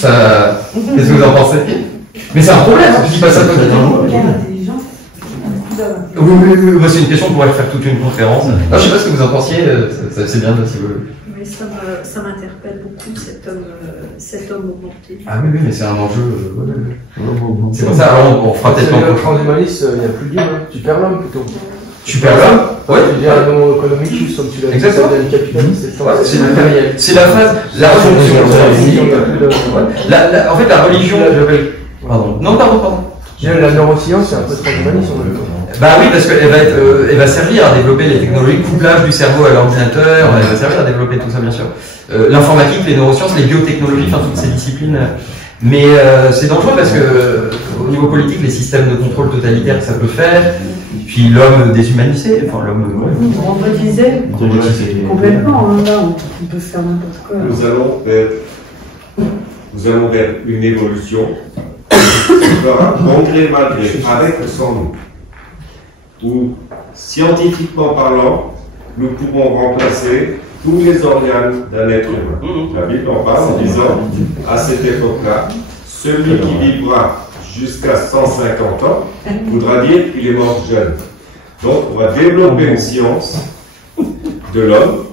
Qu'est-ce que vous en pensez? Mais c'est un problème, je dis pas ça comme ça. Oui, c'est une question, on pourrait faire toute une conférence. Non, je sais pas ce que vous en pensiez, c'est bien si vous... Mais ça m'interpelle beaucoup, cet homme augmenté. Ah oui, mais c'est un enjeu... C'est comme ça, alors on fera peut-être... Le transhumanisme, il n'y a plus de libre, tu perds l'homme plutôt. Tu perds l'homme? Ouais. Tu dis un homme économique, juste comme tu l'as dit, c'est capitaliste, c'est matériel. C'est la phase... La fonction. En fait, la religion... Pardon. Non, pardon. La neuroscience, c'est un peu transhumaniste en même temps. Bah oui, parce qu'elle elle va servir à développer les technologies de couplage du cerveau à l'ordinateur, elle va servir à développer tout ça, bien sûr. L'informatique, les neurosciences, les biotechnologies, enfin toutes ces disciplines. Mais c'est dangereux parce que au niveau politique, les systèmes de contrôle totalitaire que ça peut faire, puis l'homme déshumanisé, enfin l'homme robotisé, complètement, là, on peut faire n'importe quoi. Nous allons vers une évolution qui fera malgré malgré, avec ou sans nous, où scientifiquement parlant, nous pourrons remplacer tous les organes d'un être humain. La Bible en parle en disant, à cette époque-là, celui qui vivra jusqu'à 150 ans voudra dire qu'il est mort jeune. Donc on va développer une science de l'homme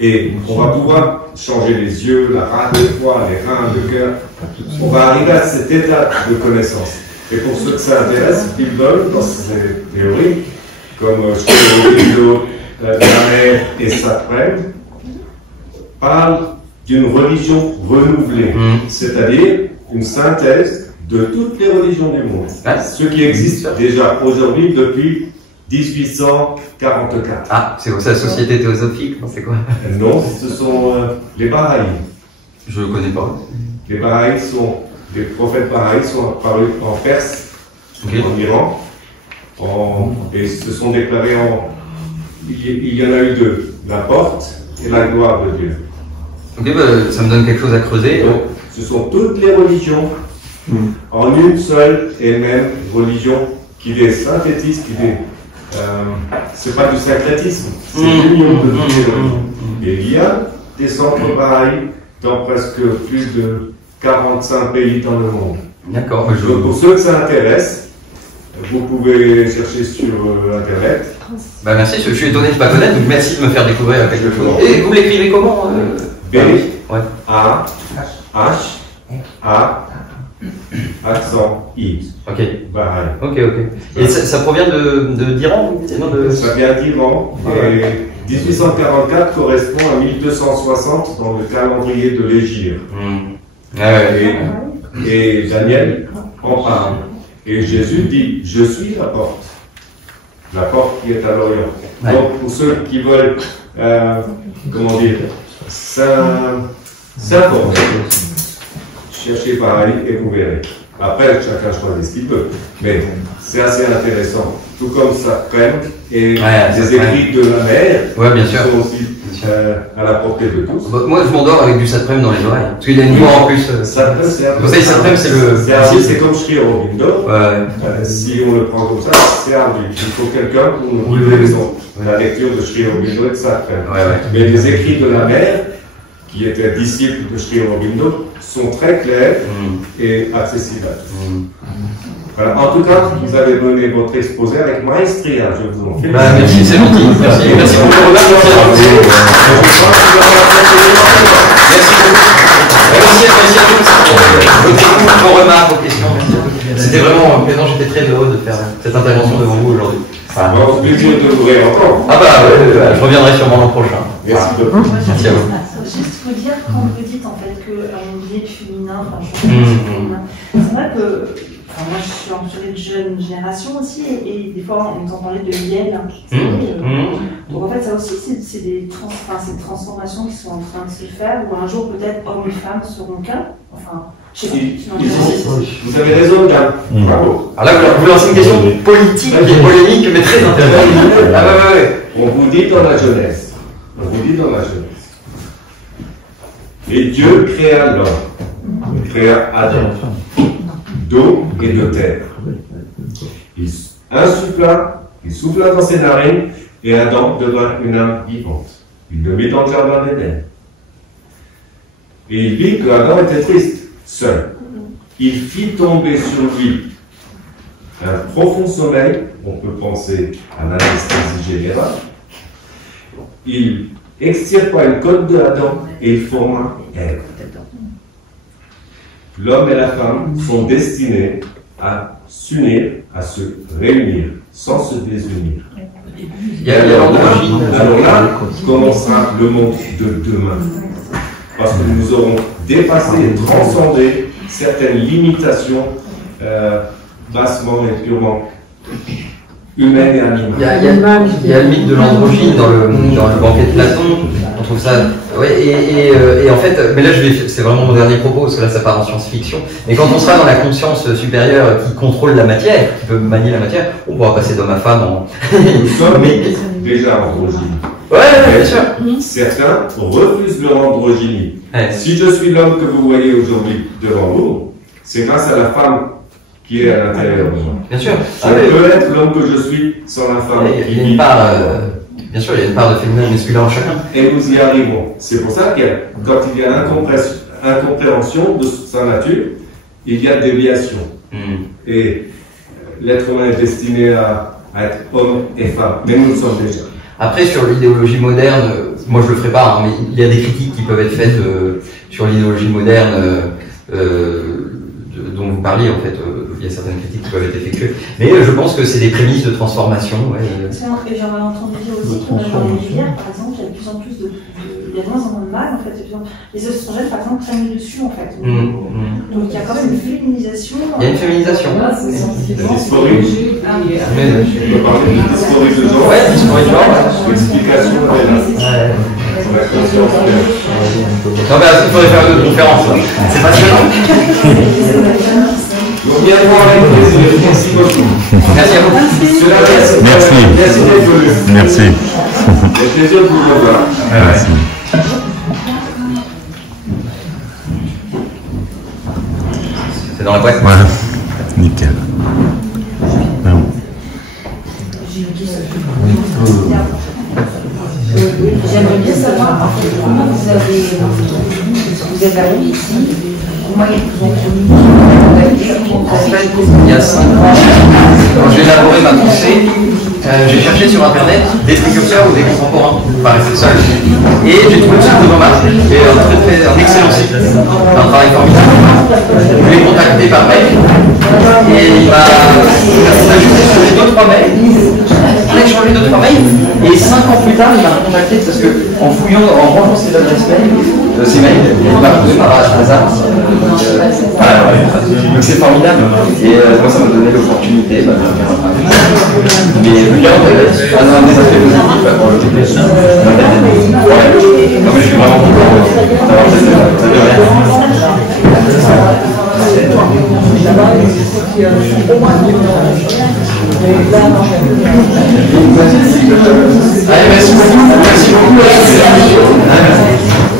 et on va pouvoir changer les yeux, la rate, le foie, les reins, le cœur. On va arriver à cet état de connaissance. Et pour ceux que ça intéresse, ils veulent, dans ces théories, comme la mère et Saprem, parlent d'une religion renouvelée, c'est-à-dire une synthèse de toutes les religions du monde, ce qui existe déjà aujourd'hui depuis 1844. Ah, c'est la Société théosophique, c'est quoi? Non, ce sont les Bahaïs. Je ne connais pas. Les Bahaïs les prophètes Bahaïs sont apparus en Perse, en Iran, et se sont déclarés il y en a eu deux, la porte et la gloire de Dieu. Ok, ça me donne quelque chose à creuser. Donc, ce sont toutes les religions en une seule et même religion qui les synthétise, c'est pas du syncrétisme, c'est l'union de toutes les religions. Et il y a des centres pareils dans presque plus de 45 pays dans le monde. D'accord. Donc pour ceux que ça intéresse, vous pouvez chercher sur Internet. Bah merci, je suis étonné de ne pas connaître, donc merci de me faire découvrir quelque chose. Et vous l'écrivez comment B-A-H-A accent I. Ok. Bahreïn. Ok. Et ça provient d'Iran? Ça vient d'Iran. Et 1844 correspond à 1260 dans le calendrier de l'Hégire. Et Daniel en parle. Et Jésus dit, je suis la porte qui est à l'Orient. Donc pour ceux qui veulent, s'informer, cherchez pareil et vous verrez. Après, chacun choisit ce qu'il peut. Mais c'est assez intéressant. Tout comme ça, et les écrits de la mer bien sûr. sont aussi à la portée de tous. Moi, je m'endors avec du Saprem dans les oreilles. Parce qu'il y a une voix en plus. Saprem, c'est comme Sri Aurobindo. Si on le prend comme ça, c'est ardu. Il faut quelqu'un pour nous guider la lecture de Sri Aurobindo et de Saprem. Mais les écrits de la mer, qui étaient disciples de Sri Aurobindo, sont très clairs et accessibles à tous. Voilà. En tout cas, vous avez mené votre exposé avec maestria, je vous en félicite. Merci, c'est gentil. Merci pour le remarque. Merci à tous. Vos remarques, vos questions. C'était vraiment plaisant, j'étais très heureux de faire cette intervention devant vous aujourd'hui. Bon, plaisir de vous réentendre. Je reviendrai sûrement l'an prochain. Merci beaucoup. Merci à vous. Juste vous dire, quand vous dites en fait qu'on dit féminin, féminin, c'est vrai que moi je suis entourée de jeunes générations aussi et des fois on entend parler de Yel. Donc en fait ça aussi c'est des transformations qui sont en train de se faire où un jour peut-être hommes et femmes seront qu'un. Enfin, je sais pas. Vous avez raison, Gab. Bravo. Alors là vous lancez une question politique et polémique mais très intéressante. On vous dit dans la jeunesse. Et Dieu créa l'homme, il créa Adam, d'eau et de terre. Il souffla dans ses narines et Adam devint une âme vivante. Il le mit dans le jardin d'Éden. Et il vit que Adam était triste, seul. Il fit tomber sur lui un profond sommeil, on peut penser à l'anesthésie générale. Il extirpa une côte de Adam et il forma Ève. L'homme et la femme sont destinés à s'unir, à se réunir, sans se désunir. Alors là, commencera le monde de demain. Parce que nous aurons dépassé et transcendé certaines limitations bassement et purement humaine et animale. Il y a le mythe de l'androgyne dans le banquet de Platon. On trouve ça. Ouais, et en fait, mais là c'est vraiment mon dernier propos, parce que là ça part en science-fiction. Mais quand on sera dans la conscience supérieure qui contrôle la matière, qui peut manier la matière, on pourra passer d'homme à femme en. Nous sommes déjà androgynes. Ouais, bien sûr. Certains refusent leur androgynie. Ouais. Si je suis l'homme que vous voyez aujourd'hui devant vous, c'est grâce à la femme qui est à l'intérieur de moi. Bien sûr. Je peux être l'homme que je suis sans la femme. Il y a une part, bien sûr, il y a une part de féminin et masculin en chacun. Et nous y arrivons. C'est pour ça que quand il y a incompréhension de sa nature, il y a déviation. Et l'être humain est destiné à être homme et femme. Mais nous le sommes déjà. Après, sur l'idéologie moderne, moi je le ferai pas, hein, mais il y a des critiques qui peuvent être faites sur l'idéologie moderne dont vous parliez, en fait. Il y a certaines critiques qui peuvent être effectuées. Mais je pense que c'est des prémices de transformation. Ouais. Et j'aurais entendu dire aussi que dans les rivières, par exemple, il y a de plus en plus il y a de moins en moins de mâles, en fait. Les oestrogènes, par exemple, prennent le dessus, en fait. Donc il y a quand même une féminisation. Il y a une féminisation. La dysphorie. Tu peux parler de dysphorie de genre. Ouais, dysphorie de genre. L'explication est là. La conscience est là. Non, mais il faudrait faire une conférence. C'est passionnant. Donc, bien voir avec plaisir. Merci beaucoup. Merci à vous. Merci. Merci. C'est plaisir de vous revoir. Merci. C'est dans la boîte. Voilà. Nickel. Non. J'aimerais bien savoir en fait, comment vous avez arrivé ici, comment il y a Il y a 5 ans, quand j'ai élaboré ma pensée, j'ai cherché sur internet des précurseurs ou des contemporains qui paraissaient seuls. Et j'ai trouvé M. Thomas, qui est un excellent site, un travail formidable. Je l'ai contacté par mail et il m'a juste échangé 2-3 mails. On a échangé 2-3 mails et 5 ans plus tard, il m'a contacté parce que en fouillant, en rangeant ses adresses mail, ses mails, il m'a trouvé par hasard. Donc c'est formidable. Et moi, ça m'a donné l'opportunité de faire un travail. Mais bien, un des aspects positifs pour le TP. Non, mais je suis vraiment content d'avoir cette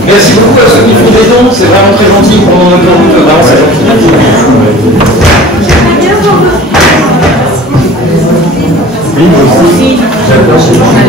Merci beaucoup à ceux qui font des dons, c'est vraiment très gentil pour mon autoroute, vraiment c'est gentil. Oui, moi aussi. J'adore ce genre de